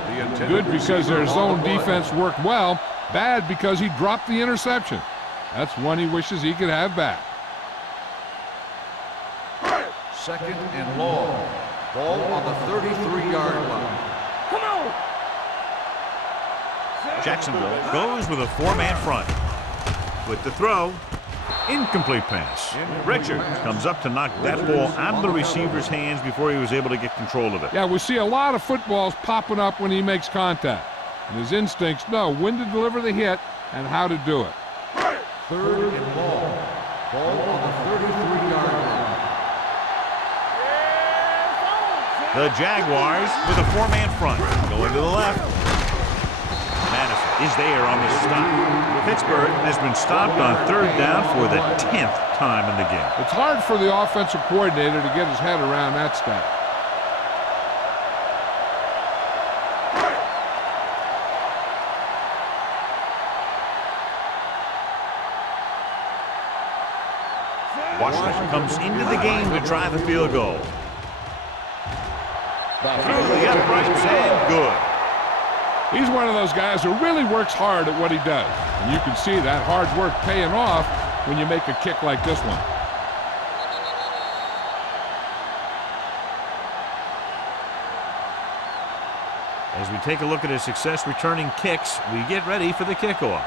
Good because their zone defense worked well, bad because he dropped the interception. That's one he wishes he could have back. Second and long. Ball on the 33-yard line. Come on. Jacksonville goes with a 4-man front. With the throw, incomplete pass. Richards comes up to knock that ball out of the receiver's hands before he was able to get control of it. Yeah, we see a lot of footballs popping up when he makes contact. And his instincts know when to deliver the hit and how to do it. Third and long. Ball on the 33-yard line. The Jaguars with a 4-man front. Going to the left. Madison is there on the stop. Pittsburgh has been stopped on 3rd down for the 10th time in the game. It's hard for the offensive coordinator to get his head around that stat. Washington comes into the game to try the field goal. Through the uprights and good. He's one of those guys who really works hard at what he does. And you can see that hard work paying off when you make a kick like this one. As we take a look at his success returning kicks, we get ready for the kickoff.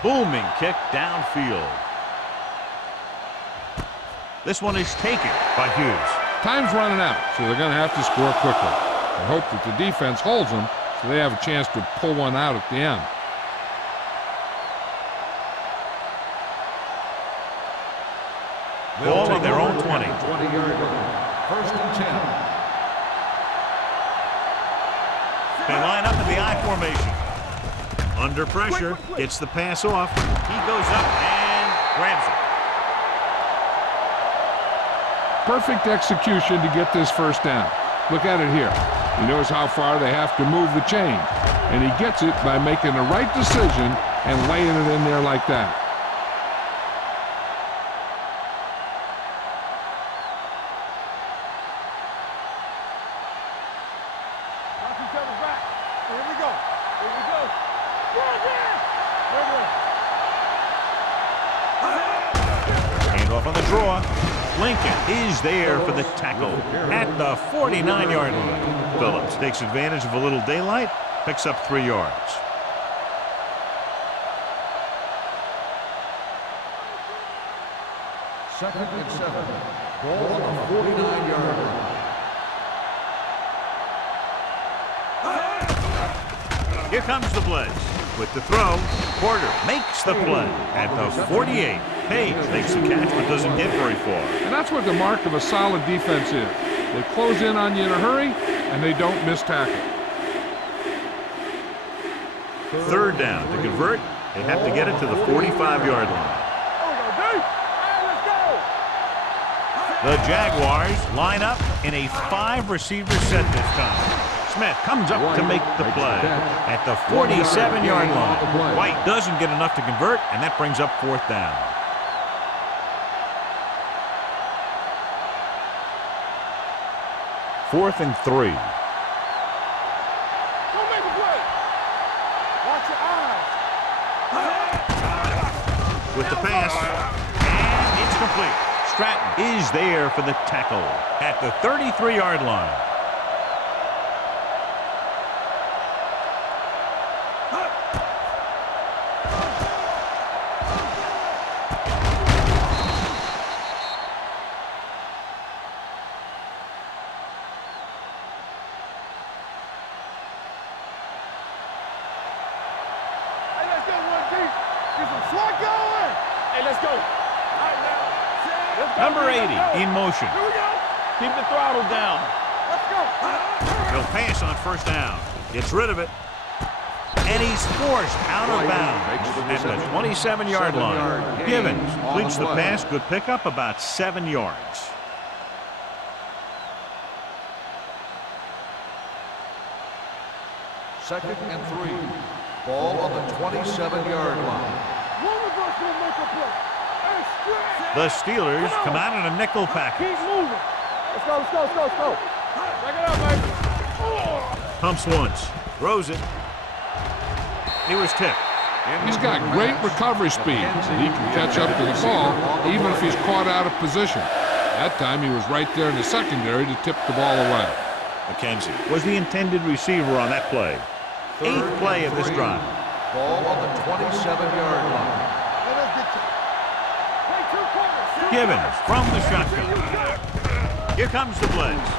Booming kick downfield. This one is taken by Hughes. Time's running out, so they're going to have to score quickly. I hope that the defense holds them so they have a chance to pull one out at the end. Ball on their own 20. 20-yard line. First and 10. They line up in the I formation. Under pressure, gets the pass off. He goes up and grabs it. Perfect execution to get this first down. Look at it here. He knows how far they have to move the chain, and he gets it by making the right decision and laying it in there like that. Watch each other's back. Here we go. Here we go. Hand off on the draw. Lincoln is there for the tackle at the 49-yard line. Phillips takes advantage of a little daylight, picks up 3 yards. Second and 7. Ball on the 49-yard line. Here comes the blitz. With the throw, Porter makes the play at the 48. Page makes the catch but doesn't get very far. And that's what the mark of a solid defense is. They close in on you in a hurry, and they don't miss tackle. Third down. To convert, they have to get it to the 45-yard line. The Jaguars line up in a 5-receiver set this time. Smith comes up to make the play at the 47-yard line. White doesn't get enough to convert, and that brings up 4th down. Fourth and 3. Don't make a play. Watch your eyes. With the pass, and it's complete. Stratton is there for the tackle at the 33-yard line. Number 80 in motion. Here we go. Keep the throttle down. Let's go. He'll pass on 1st down. Gets rid of it. And he's forced out of bounds at the 27-yard line. Givens completes the pass. Good pickup, about 7 yards. Second and 3. Ball on the 27-yard line. One of us will make a play. Hey, stretch. The Steelers come out in a nickel package. Keep moving. Let's go, let's go, let's go, let's go. Back it up, baby. Pumps once. Throws it. He was tipped. He's got great recovery speed. He can catch up to the ball even if he's caught out of position. That time he was right there in the secondary to tip the ball away. McKenzie was the intended receiver on that play. 8th play of this drive. Ball on the 27-yard line. Givens from the shotgun. Here comes the blitz.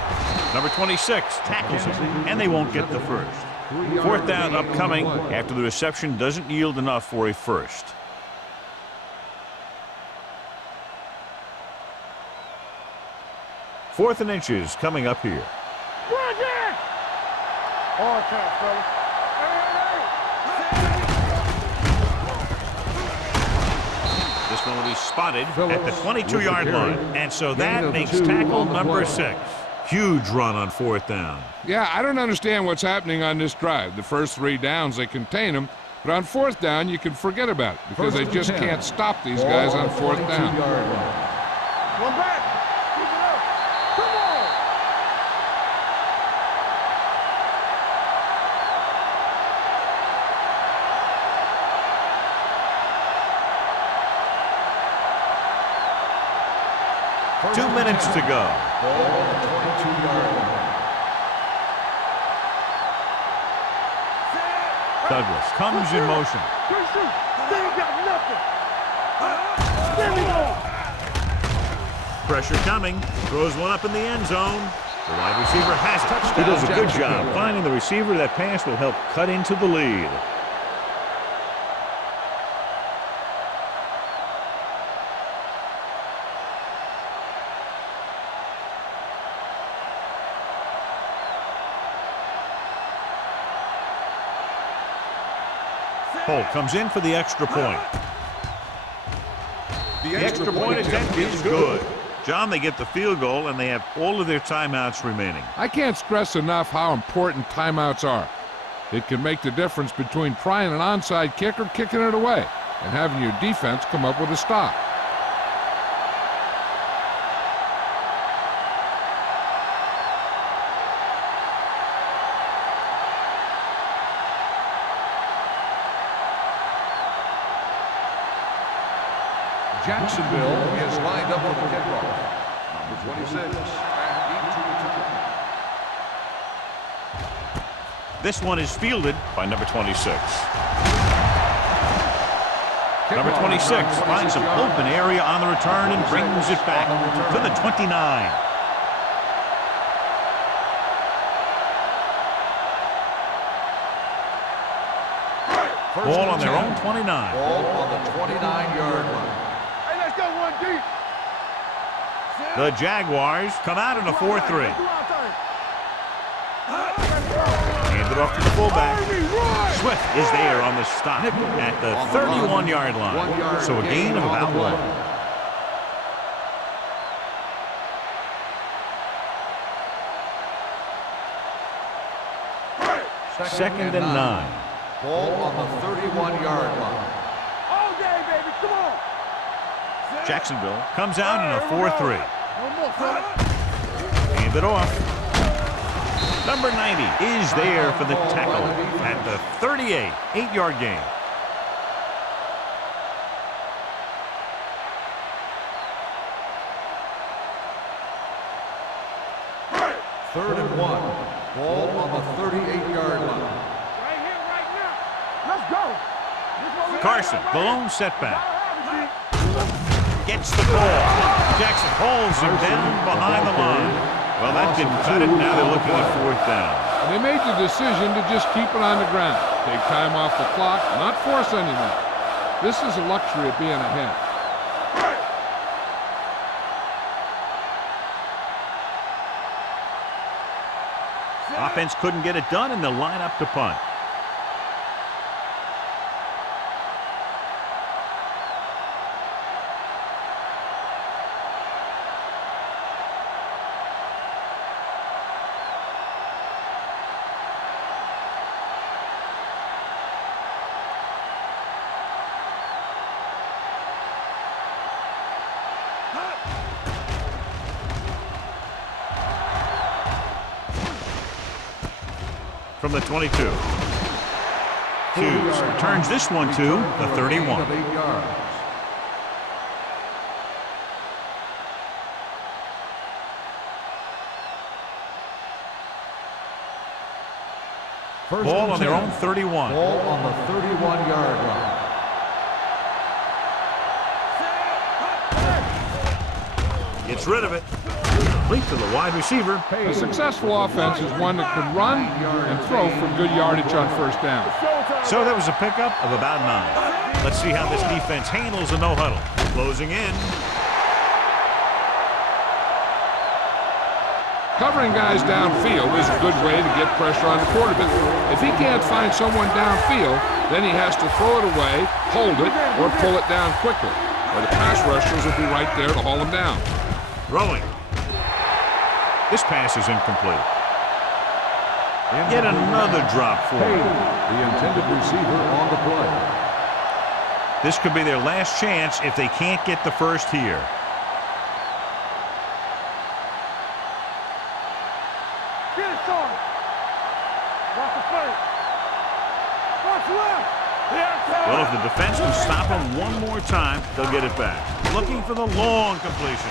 Number 26 tackles him, and they won't get the first. 4th down upcoming after the reception doesn't yield enough for a first. Fourth and inches coming up here. Hard count, fellas. This one will be spotted at the 22-yard line. And so that makes tackle number 6. Huge run on 4th down. Yeah, I don't understand what's happening on this drive. The first 3 downs, they contain them. But on 4th down, you can forget about it because they just can't stop these guys on 4th down. One back. Keep it up. Come on. First 2 minutes to go. Ball on the 22-yard line. Douglas comes in motion. They ain't got nothing. There we go. Pressure coming. Throws one up in the end zone. The wide receiver has it. He does a good job finding the receiver. That pass will help cut into the lead. Holt comes in for the extra point. The extra point attempt is good. John, they get the field goal, and they have all of their timeouts remaining. I can't stress enough how important timeouts are. It can make the difference between trying an onside kick or kicking it away and having your defense come up with a stop. Jacksonville is lined up for the kickoff. Number 26, and into the kickoff. This one is fielded by number 26. Number 26 finds some open area on the return and brings it back to the 29. Ball on their own 29. Ball on the 29-yard line. Hey, let's go one deep. The Jaguars come out in a 4-3. Hand it off to the fullback. Swift is there on the stop at the 31-yard line. So a gain of about one. Second and 9. Ball on the 31-yard line. All day, baby. Come on. Jacksonville comes out in a 4-3. One more, son. Hand it off. Number 90 is there for the tackle at the 38. 8-yard gain. Third and 1. Ball on the 38-yard line. Right here, right now. Let's go. This one we Carson, got the right lone here. setback. Gotta have it, Gets the ball. Jackson holds him down behind the line. Well, that didn't cut it. Now they're looking at fourth down. And they made the decision to just keep it on the ground. Take time off the clock, not force anything. This is a luxury of being ahead. Offense couldn't get it done, and they'll line up to punt. From the 22. Hughes returns this one to the 31. Of 8 yards. First Ball and on their 10. own 31. Ball on the 31-yard line. Gets rid of it. Complete to the wide receiver. A successful offense is one that can run and throw for good yardage on first down. So that was a pickup of about 9. Let's see how this defense handles a no-huddle. Closing in. Covering guys downfield is a good way to get pressure on the quarterback. If he can't find someone downfield, then he has to throw it away, hold it, or pull it down quickly. Or the pass rushers will be right there to haul him down. Throwing. This pass is incomplete. Yet another drop for him. The intended receiver on the play. This could be their last chance if they can't get the first here. Get it, son. Watch the first. Watch left. Well, if the defense can stop him one more time, they'll get it back. Looking for the long completion.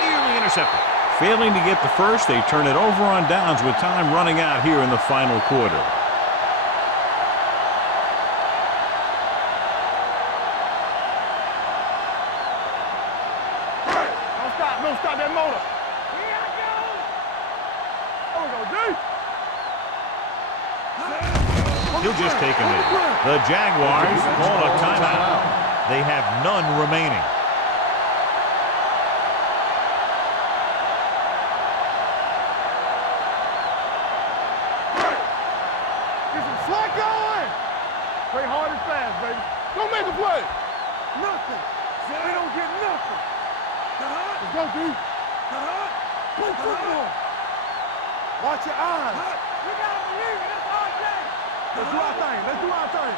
Nearly intercepted. Failing to get the first, they turn it over on downs with time running out here in the final quarter. Don't stop that motor. Here I go. Oh, we go deep. He'll just take him in. The Jaguars call a timeout. They have none remaining. Get some slack going. Play hard and fast, baby. Don't make a play. Nothing. They don't get nothing. Let's go, D. Play football. Watch your eyes. We gotta believe it. It's our day. Let's do our thing. Let's do our thing.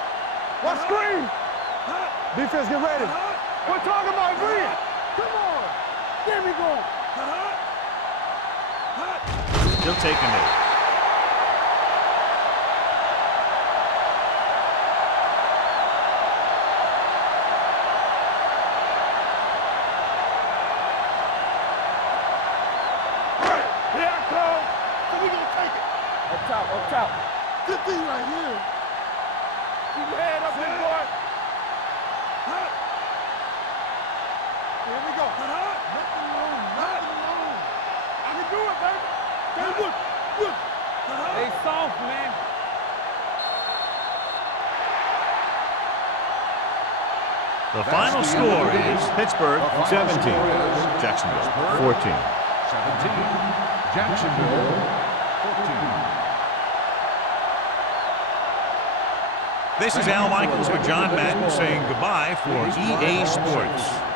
What screen? Defense, get ready. We're talking about Green. Come on. There we go. Still taking it. Here I come. So we gonna take it. Up top, up top. Good thing right here. Keep your head up, big boy. Here we go. Nothing wrong, nothing wrong. I can do it, baby. Stay good, good. Stay soft, man. The final score is Pittsburgh 17, Jacksonville 14. 17, Jacksonville 14. This is Al Michaels with John Madden saying goodbye for EA Sports.